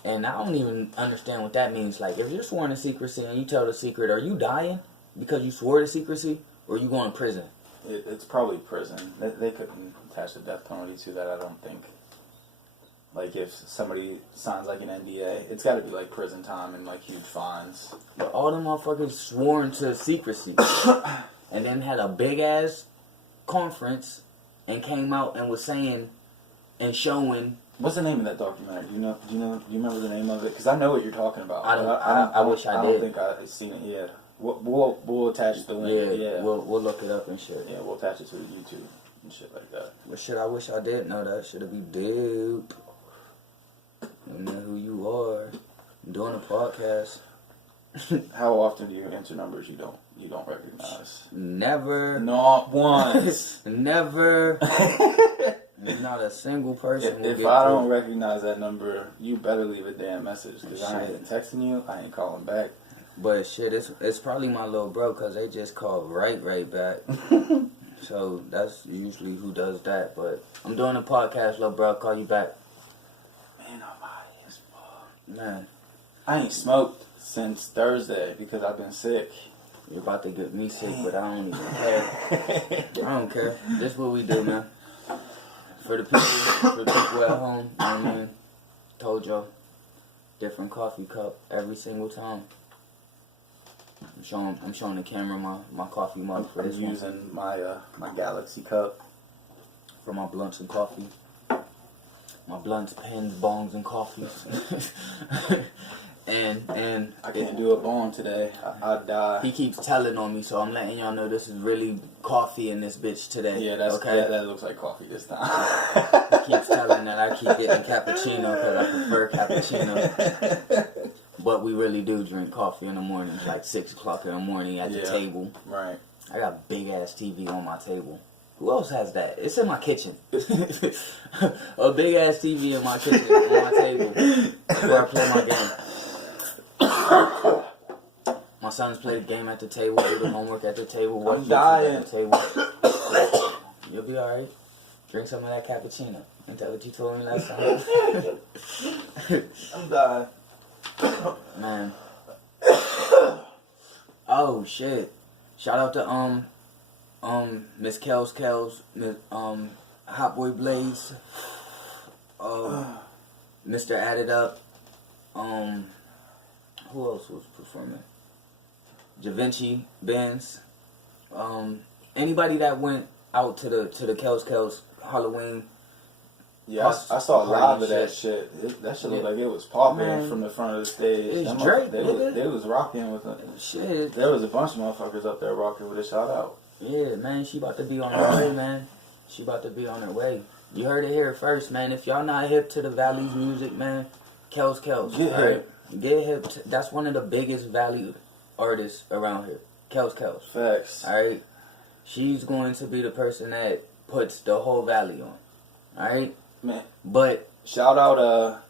And I don't even understand what that means. Like, if you're sworn to secrecy and you tell the secret, are you dying because you swore to secrecy, or are you going to prison? It's probably prison. They couldn't attach the death penalty to that, I don't think. Like, if somebody signs, like, an NDA, it's got to be, like, prison time and, like, huge fines. But all them motherfuckers sworn to secrecy. And then had a big-ass conference and came out and was saying and showing... What's the name of that documentary? Do you remember the name of it? Because I know what you're talking about. I wish I did. I don't think I've seen it yet. We'll attach the link. Yeah. We'll look it up and shit. Yeah, we'll attach it to the YouTube and shit like that. But shit, I wish I did know that. Should be dope. You know who you are. I'm doing a podcast. How often do you enter numbers you don't recognize? Never. Not once. Never. Not a single person. If I don't recognize that number, you better leave a damn message, because I ain't texting you, I ain't calling back. But shit, it's probably my little bro, because they just called right back. So that's usually who does that. But I'm doing a podcast, little bro. I'll call you back. Man, I'm high as fuck. Man. I ain't smoked since Thursday because I've been sick. You're about to get me sick, but I don't even care. I don't care. This is what we do, man. For the people at home, you know what I mean? Told y'all, different coffee cup every single time. I'm showing the camera my coffee mug for this I'm using my Galaxy cup for my blunts and coffee. My blunts, pens, bongs, and coffees. and I can't do a bong today. I'd die. He keeps telling on me, so I'm letting y'all know this is really coffee in this bitch today. Yeah, that looks like coffee this time. He keeps telling that I keep getting cappuccino because I prefer cappuccino. But we really do drink coffee in the morning, like 6 o'clock in the morning at the table. Right. I got a big ass TV on my table. Who else has that? It's in my kitchen. A big ass TV in my kitchen on my table where I play my game. My sons play the game at the table, do the homework at the table, watch YouTube at the table. You'll be alright. Drink some of that cappuccino. Ain't that what you told me last time? I'm dying. Man. Oh shit. Shout out to Miss Kels, Hot Boy Blaze, Mr. Added Up, who else was performing? Javinci, Benz, anybody that went out to the Kels Halloween. Yeah, I saw a lot of that shit. That shit looked like it was popping from the front of the stage. It's Drake, they was rocking with it. Shit. There was a bunch of motherfuckers up there rocking with it. Shout out. Yeah, man, she about to be on her way, man. She about to be on her way. You heard it here first, man. If y'all not hip to the Valley's music, man, Kels. Get hip. Get hip. That's one of the biggest valued artists around here. Kels. Facts. Alright? She's going to be the person that puts the whole Valley on. Alright? Man. But shout out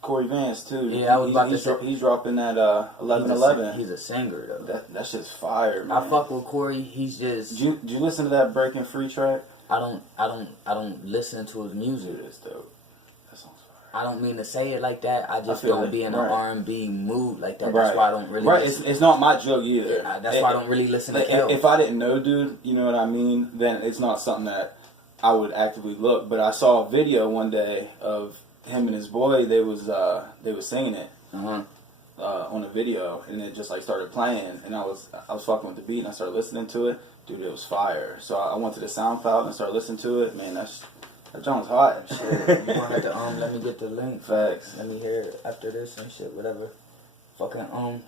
Corey Vance too. Yeah, I was about to say he's dropping that 11:11. He's a singer though. That shit's fire, man. I fuck with Corey. He's just. Did you listen to that Breaking Free track? I don't listen to his music. Dude, it's dope. That song's fire. I don't mean to say it like that. I just feel don't it. be in an Right. R&B mood like that. Right. That's why I don't really. Right. Listen. It's not my joke either. Yeah, that's why I don't really listen to like, Kel. if I didn't know, dude, you know what I mean? Then it's not something that I would actively look. But I saw a video one day of him and his boy. They was singing it on a video, and it just like started playing, and I was fucking with the beat, and I started listening to it. Dude, it was fire. So I went to the SoundCloud and started listening to it. Man, that joint's hot. Shit, you gonna have to let me get the link. Facts. Let me hear it after this and shit, whatever. Fucking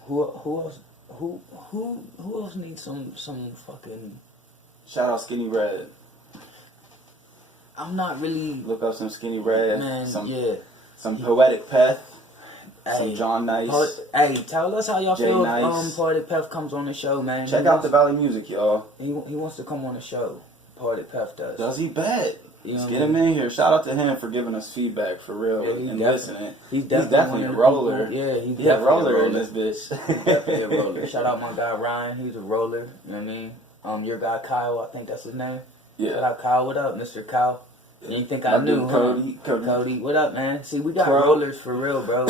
who else needs some fucking. Shout out Skinny Red. I'm not really. Look up some Skinny Red. Man, Some Poetic Peth. Hey, some John Nice. Hey, tell us how y'all Jay feel Nice. if Poetic Peth comes on the show, man. Check out the Valley Music, y'all. He wants to come on the show. Poetic Peth does. Does he? Bet. You Let's know get him in here. Shout out to him for giving us feedback for real and listening. He's definitely a roller. He's definitely a roller in this bitch. He's definitely a roller. Shout out my guy Ryan. He's a roller. You know what I mean? Your guy Kyle, I think that's his name. Yeah. Shout out Kyle. What up, Mr. Kyle? You didn't think I My knew, dude, huh? Cody. What up, man? See, we got Bro. rollers for real, bro.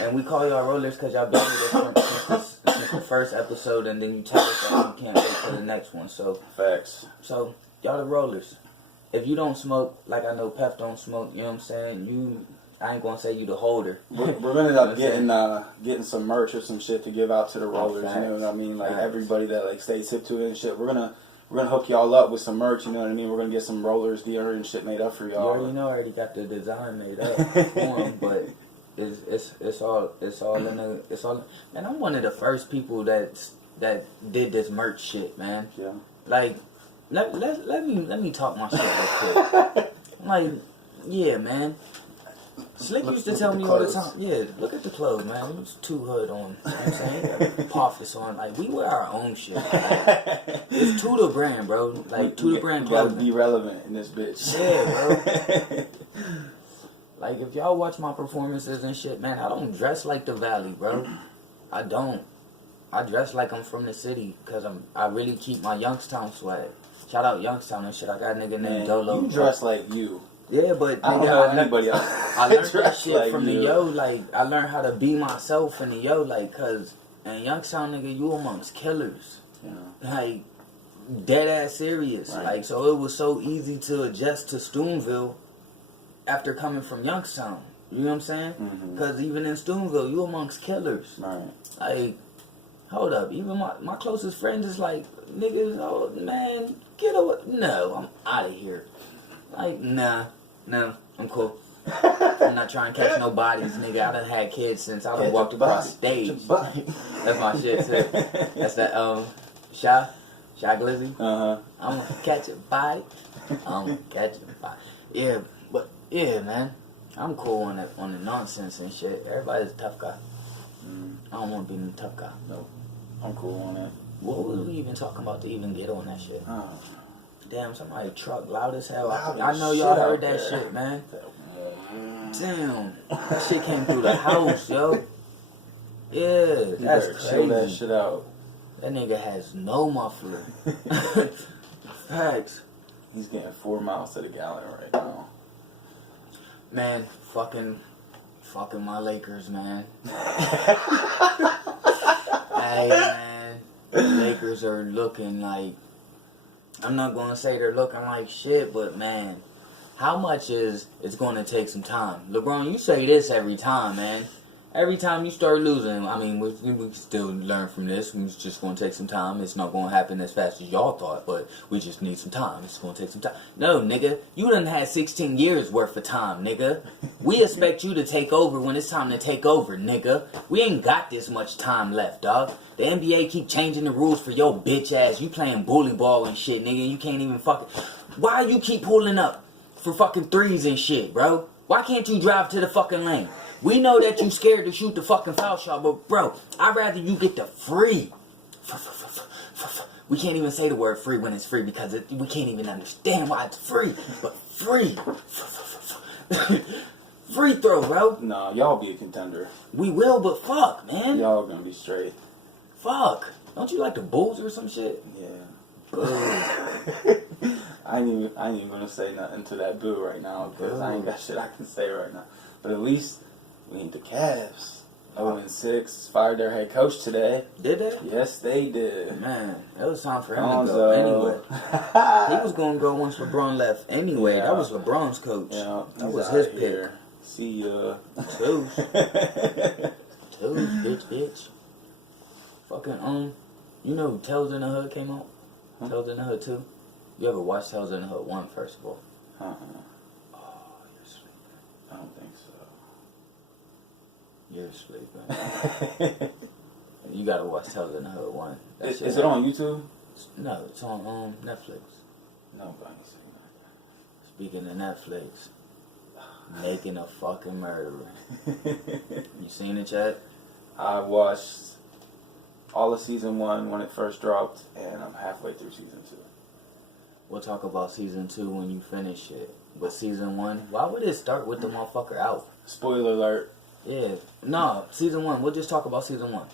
And we call y'all rollers because y'all been with us since the first episode, and then you tell us that you can't wait for the next one. So, Facts. So, y'all the rollers. If you don't smoke, like I know Pef don't smoke, you know what I'm saying? I ain't gonna say you the holder. We're gonna end up getting some merch or some shit to give out to the rollers. You know what I mean? Like everybody that like stays hip to it and shit. We're gonna hook y'all up with some merch. You know what I mean? We're gonna get some rollers, gear and shit made up for y'all. You already know. I already got the design made up for 'em, but it's all in the Man, I'm one of the first people that did this merch shit, man. Yeah. Like, let me talk my shit real quick. Like, yeah, man. Slick used to tell me all the time, yeah, look at the clothes, man. It was too hood on. You know what I'm saying? Poffis on. Like, we wear our own shit. Like, it's Tudor brand, bro. Like, Tudor brand gotta clothing. be relevant in this bitch. Yeah, bro. Like, if y'all watch my performances and shit, man, I don't dress like the Valley, bro. I don't. I dress like I'm from the city because I really keep my Youngstown swag. Shout out Youngstown and shit. I got a nigga named Dolo. You dress like you. Yeah, but I don't know anybody else. I learned that dress shit like from you. the yo. Like, I learned how to be myself in the yo. Like, cause in Youngstown, nigga, you amongst killers. Yeah. Like, dead ass serious. Right. Like, so it was so easy to adjust to Stoomville after coming from Youngstown. You know what I'm saying? Mm-hmm. Cause even in Stoomville, you amongst killers. Right. Like, hold up. Even my closest friends is like, niggas, oh man, get away. No, I'm out of here. Like, nah, no, I'm cool. I'm not trying to catch no bodies, nigga. I done had kids since I done walked across the stage. That's my shit too. That's that Shy Glizzy. I'm gonna catch a bite. I'm gonna catch a bite. Yeah, but yeah, man. I'm cool on the nonsense and shit. Everybody's a tough guy. I don't want to be the tough guy. Nope. I'm cool on that. What was we even talking about to even get on that shit? Oh. Damn, somebody truck loud as hell. Loud I as know shit y'all heard out that there. shit, man. Damn, that shit came through the house, yo. Yeah, You that's better chill that crazy. shit out. That nigga has no muffler. Facts. He's getting 4 miles to the gallon right now. Man, fucking my Lakers, man. Hey, man. The Lakers are looking like... I'm not going to say they're looking like shit, but, man, how much is it's going to take some time? LeBron, you say this every time, man. Every time you start losing, I mean, we still learn from this. It's just going to take some time. It's not going to happen as fast as y'all thought, but we just need some time. It's going to take some time. No, nigga, you done had 16 years worth of time, nigga. We expect you to take over when it's time to take over, nigga. We ain't got this much time left, dog. The NBA keep changing the rules for your bitch ass. You playing bully ball and shit, nigga. You can't even fucking... Why you keep pulling up for fucking threes and shit, bro? Why can't you drive to the fucking lane? We know that you scared to shoot the fucking foul shot, but bro, I'd rather you get the free. We can't even say the word free when it's free because we can't even understand why it's free. But free. Free throw, bro. Nah, y'all be a contender. We will, but fuck, man. Y'all gonna be straight. Fuck. Don't you like the Bulls or some shit? Yeah. I ain't even gonna say nothing to that boo right now because I ain't got shit I can say right now. But at least we ain't the Cavs. 0-6, fired their head coach today. Did they? Yes, they did. Man, it was time for him to go anyway. He was going to go once LeBron left anyway. Yeah. That was LeBron's coach. Yeah, that was his pick. here. See ya. Toes. Toes, bitch. Fucking, you know Tales in the Hood came out? Huh? Tales in the Hood 2? You ever watched Tales in the Hood 1, first of all? Uh-uh. Oh, you're sleeping. I don't think You're sleeping. You gotta watch Tales in the Hood 1. Is it on YouTube? No, it's on Netflix. No, but I ain't seen Speaking of Netflix, making a fucking murderer. that. You seen it yet? I watched all of season 1 when it first dropped, and I'm halfway through season 2. We'll talk about season 2 when you finish it. But season 1, why would it start with the motherfucker out? Spoiler alert. Yeah. No, season 1. We'll just talk about season 1.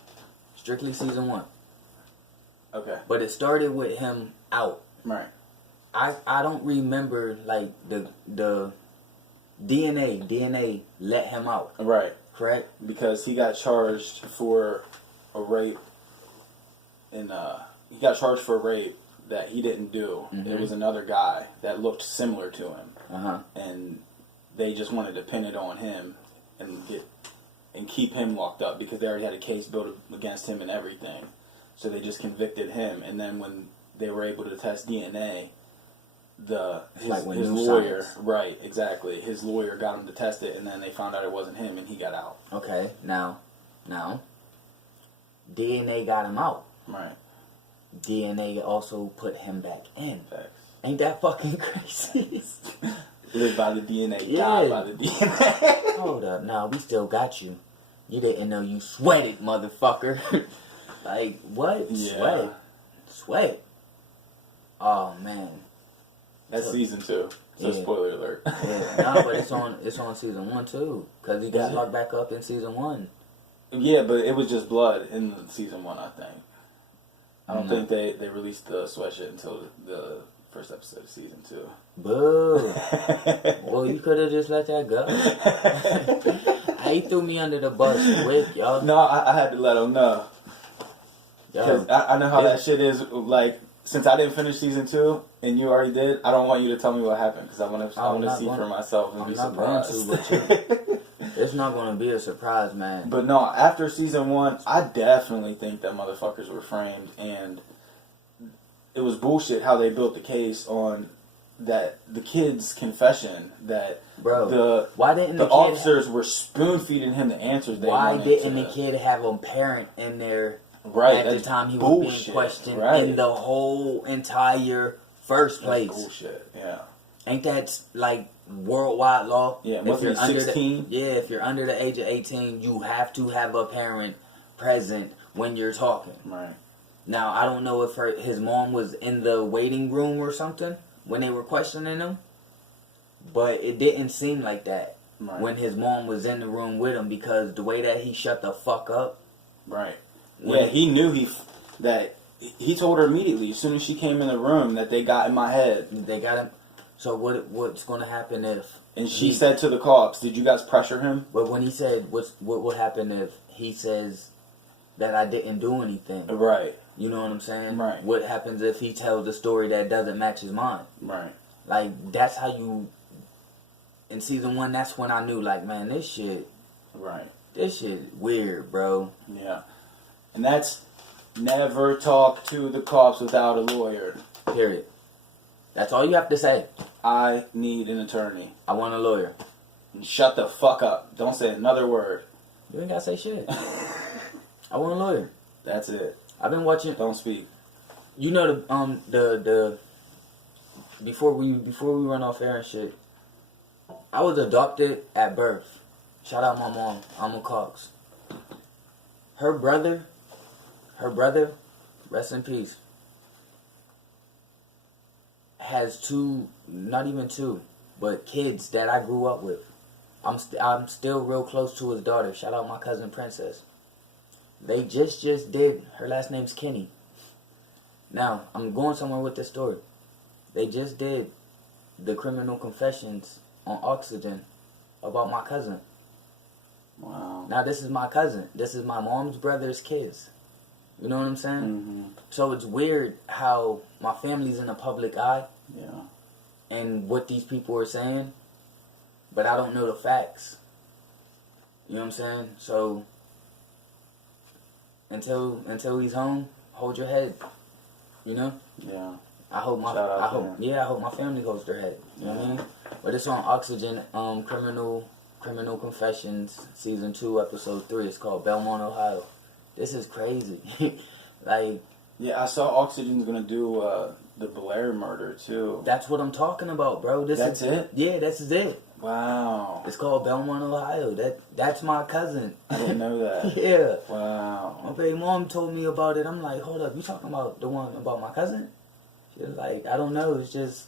Strictly season 1. Okay. But it started with him out. Right. I don't remember, like, the DNA let him out. Right. Correct? Because he got charged for a rape. And he got charged for a rape that he didn't do. Mm-hmm. It was another guy that looked similar to him. Uh-huh. And they just wanted to pin it on him and keep him locked up because they already had a case built against him and everything. So they just convicted him, and then when they were able to test DNA, his lawyer, science. right, exactly, his lawyer got him to test it, and then they found out it wasn't him, and he got out. Okay, now, DNA got him out. Right. DNA also put him back in. Facts. Ain't that fucking crazy? Live by the DNA, Yeah. die by the DNA. Hold up, now we still got you. You didn't know you sweated, motherfucker. Like, what? Yeah. Sweat. Oh, man. That's season 2. So Yeah. spoiler alert. Yeah, no, but it's on season 1 too, because he got locked back up in season 1. Yeah, but it was just blood in season 1, I think. I don't think they released the sweat shit until the first episode of season 2. Boo. Well, you could have just let that go. He threw me under the bus quick, y'all. No, I had to let him know. Because I know how that shit is. Like, since I didn't finish season 2 and you already did, I don't want you to tell me what happened because I want to see for myself and be surprised. I'm not going to, but it's not going to be a surprise, man. But no, after season 1, I definitely think that motherfuckers were framed, and it was bullshit how they built the case on that the kid's confession that why didn't the officers were spoon feeding him the answers they wanted. Why didn't the kid have a parent in there at the time he was being questioned in the whole entire first place? That's bullshit, yeah. Ain't that like worldwide law? Yeah, if you're 16? If you're under the age of 18, you have to have a parent present when you're talking. Right. Now, I don't know if his mom was in the waiting room or something when they were questioning him, but it didn't seem like that when his mom was in the room with him, because the way that he shut the fuck up. Right. Yeah, he knew that he told her immediately as soon as she came in the room that they got in my head. They got him. So what's going to happen if? And she said to the cops, "Did you guys pressure him?" But when he said, what will happen if he says that I didn't do anything? Right. You know what I'm saying? Right. What happens if he tells a story that doesn't match his mind? Right. Like, that's how you... In season 1, that's when I knew, like, man, this shit... Right. This shit weird, bro. Yeah. And that's never talk to the cops without a lawyer. Period. That's all you have to say. I need an attorney. I want a lawyer. And shut the fuck up. Don't say another word. You ain't gotta say shit. I want a lawyer. That's it. I've been watching... Don't speak. You know the before we run off air and shit, I was adopted at birth. Shout out my mom, Alma Cox. Her brother, rest in peace, has not even two, but kids that I grew up with. I'm still real close to his daughter. Shout out my cousin Princess. They just did, her last name's Kenny. Now, I'm going somewhere with this story. They just did the criminal confessions on Oxygen about my cousin. Wow. Now this is my cousin. This is my mom's brother's kids. You know what I'm saying? Mm-hmm. So it's weird how my family's in the public eye Yeah. and what these people are saying, but I don't know the facts. You know what I'm saying? So until he's home, hold your head. You know? Yeah. I hope my Shout out to him. I hope my family holds their head. You know what I mean? But it's on Oxygen, Criminal Confessions, Season 2, Episode 3. It's called Belmont, Ohio. This is crazy. Like, yeah, I saw Oxygen's gonna do the Blair murder too. that's what I'm talking about, bro. That's it? Yeah, this is it. Wow. It's called Belmont, Ohio. That's my cousin. I didn't know that. Yeah. Wow. My baby mom told me about it. I'm like, hold up, you talking about the one about my cousin? She was like, I don't know. It's just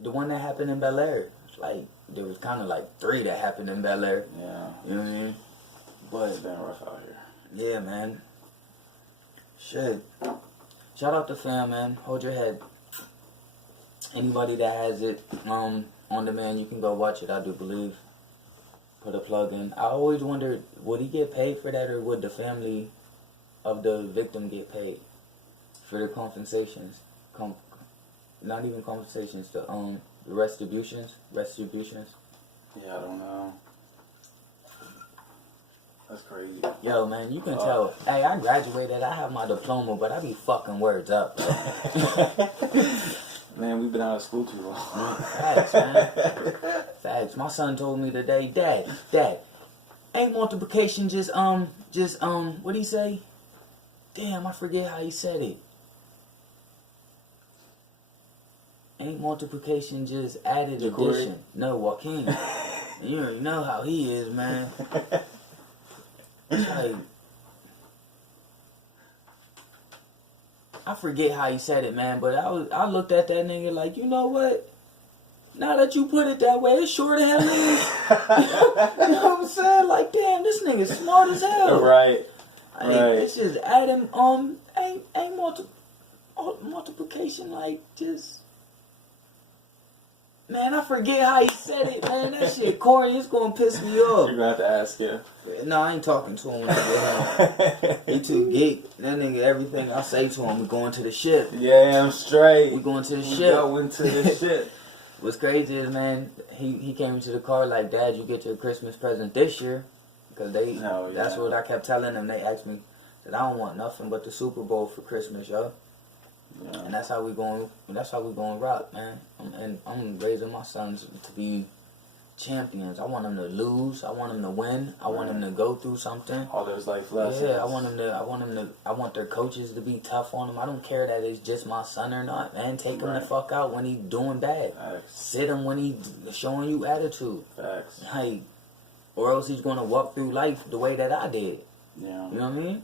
the one that happened in Bel Air. It's like, there was kind of like 3 that happened in Bel Air. Yeah. You know what I mean? It's But, been rough out here. yeah, man. Shit. Shout out to fam, man. Hold your head. Anybody that has it on demand, you can go watch it, I do believe. Put a plug in. I always wondered, would he get paid for that, or would the family of the victim get paid for the compensations? Not even compensations, the retributions. Yeah, I don't know. That's crazy. Yo, man, you can tell. Hey, I graduated. I have my diploma, but I be fucking words up. Man, we've been out of school too long. Facts, man. Facts. My son told me today, Dad, ain't multiplication just what'd he say? Damn, I forget how he said it. Ain't multiplication just added addition. No, Joaquin. You already know how he is, man. It's like, I forget how he said it, man, but I looked at that nigga like, you know what? Now that you put it that way, it sure the hell is. You know what I'm saying? Like, damn, this nigga smart as hell. Right. Like, Right. it's just adding ain't multiplication, like, just, man, I forget how he said it, man. That shit corny. It's gonna piss me off. You're gonna have to ask him. No, I ain't talking to him. Nigga. He too geek. That nigga, everything I say to him, we going to the ship. Yeah, I'm straight. We going to the We ship. going to the ship. What's crazy is, man, he came into the car like, Dad, you get your Christmas present this year. Because that's what I kept telling them. They asked me, said, I don't want nothing but the Super Bowl for Christmas, yo. Yeah. And that's how we going rock, man. I'm raising my sons to be champions. I want them to lose. I want them to win. I want them to go through something. All those life lessons. Yeah, I want their coaches to be tough on them. I don't care that it's just my son or not, man. Take him the fuck out when he's doing bad. Facts. Sit him when he's showing you attitude. Facts. Like, or else he's gonna walk through life the way that I did. Yeah. You know what I mean?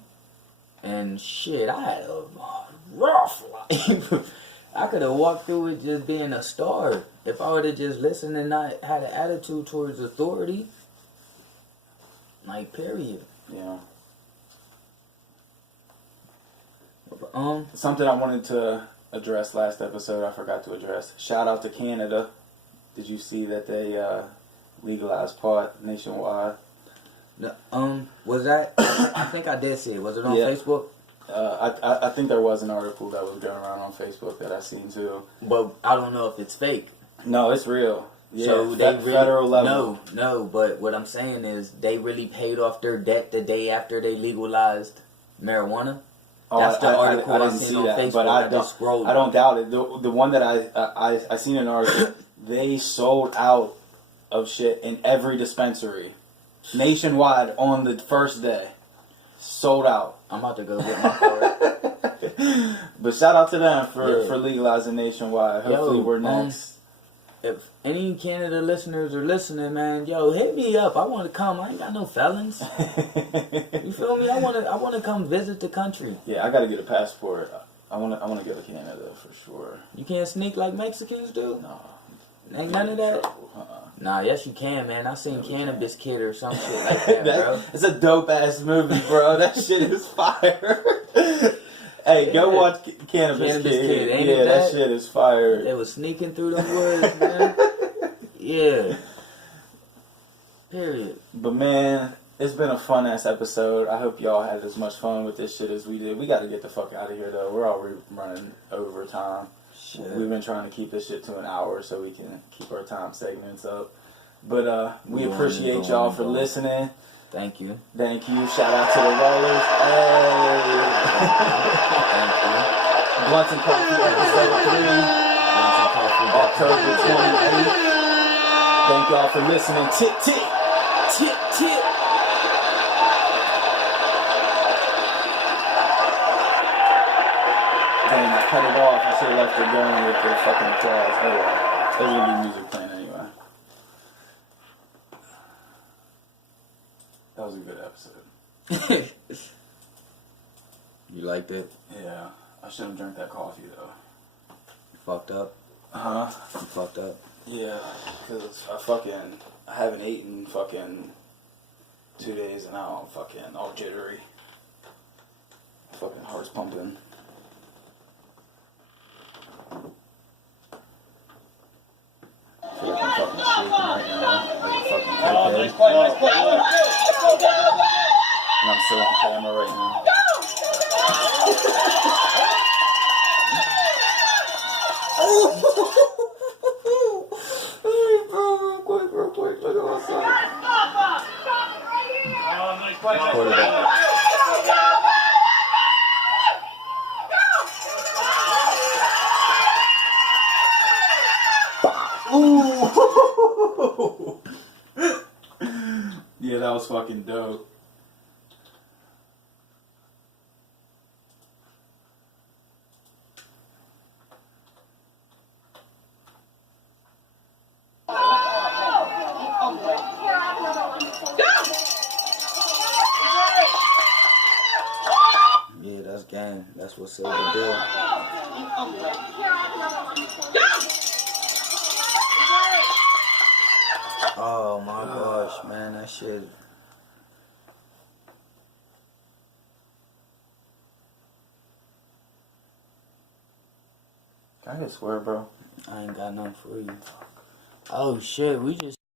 And shit, I had a rough life. I could have walked through it just being a star if I would have just listened and not had an attitude towards authority. Like, period. Yeah. But, something I wanted to address last episode, I forgot to address. Shout out to Canada. Did you see that they legalized pot nationwide? Was that? I think I did see it. Was it on Facebook? I think there was an article that was going around on Facebook that I seen too. But I don't know if it's fake. No, it's real. Yeah, So they really, federal level. No. But what I'm saying is they really paid off their debt the day after they legalized marijuana. Oh, That's the article I I didn't seen see on that, Facebook. but I just scrolled. I don't doubt it. The one that I seen an article, they sold out of shit in every dispensary, nationwide on the first day, sold out. I'm about to go get my card. But shout out to them for legalizing nationwide. Hopefully we're next. If any Canada listeners are listening, man, yo, hit me up. I want to come. I ain't got no felons. You feel me? I want to come visit the country. Yeah, I got to get a passport. I want to go to Canada for sure. You can't sneak like Mexicans do? No. Ain't none of that? Nah, yes you can, man. I seen Cannabis Kid or some shit like that, bro. It's a dope ass movie, bro. That shit is fire. Hey, go watch Cannabis Kid. Ain't Yeah, it that shit is fire. They was sneaking through them woods, man. Yeah. Period. But man, It's been a fun ass episode. I hope y'all had as much fun with this shit as we did. We got to get the fuck out of here though. We're already running over time. Shit. We've been trying to keep this shit to an hour so we can keep our time segments up. But we appreciate y'all for listening. Thank you. Thank you. Shout out to the Rollers. Hey. Thank you. Blunts and Coffee episode 3. Blunts and Coffee, October 28th. Thank y'all for listening. Tick, tick. Tick, tick. Damn, I cut it off. I should have left it going with the fucking applause. Oh well. There's gonna be music playing anyway. That was a good episode. You liked it? Yeah. I shouldn't drink that coffee though. You fucked up? Huh? You fucked up? Yeah, because I haven't eaten fucking 2 days and now I'm fucking all jittery. Fucking heart's pumping. I feel like I'm fucking shaking right now, like a fucking cokehead. And I'm still on camera right now. Real quick, look at what's up. Quarterback. Ooh. Yeah, that was fucking dope. Yeah, that's game. That's what sealed the deal. Oh my gosh, man, that shit. Can I get swear, bro? I ain't got nothing for you. Oh shit, we just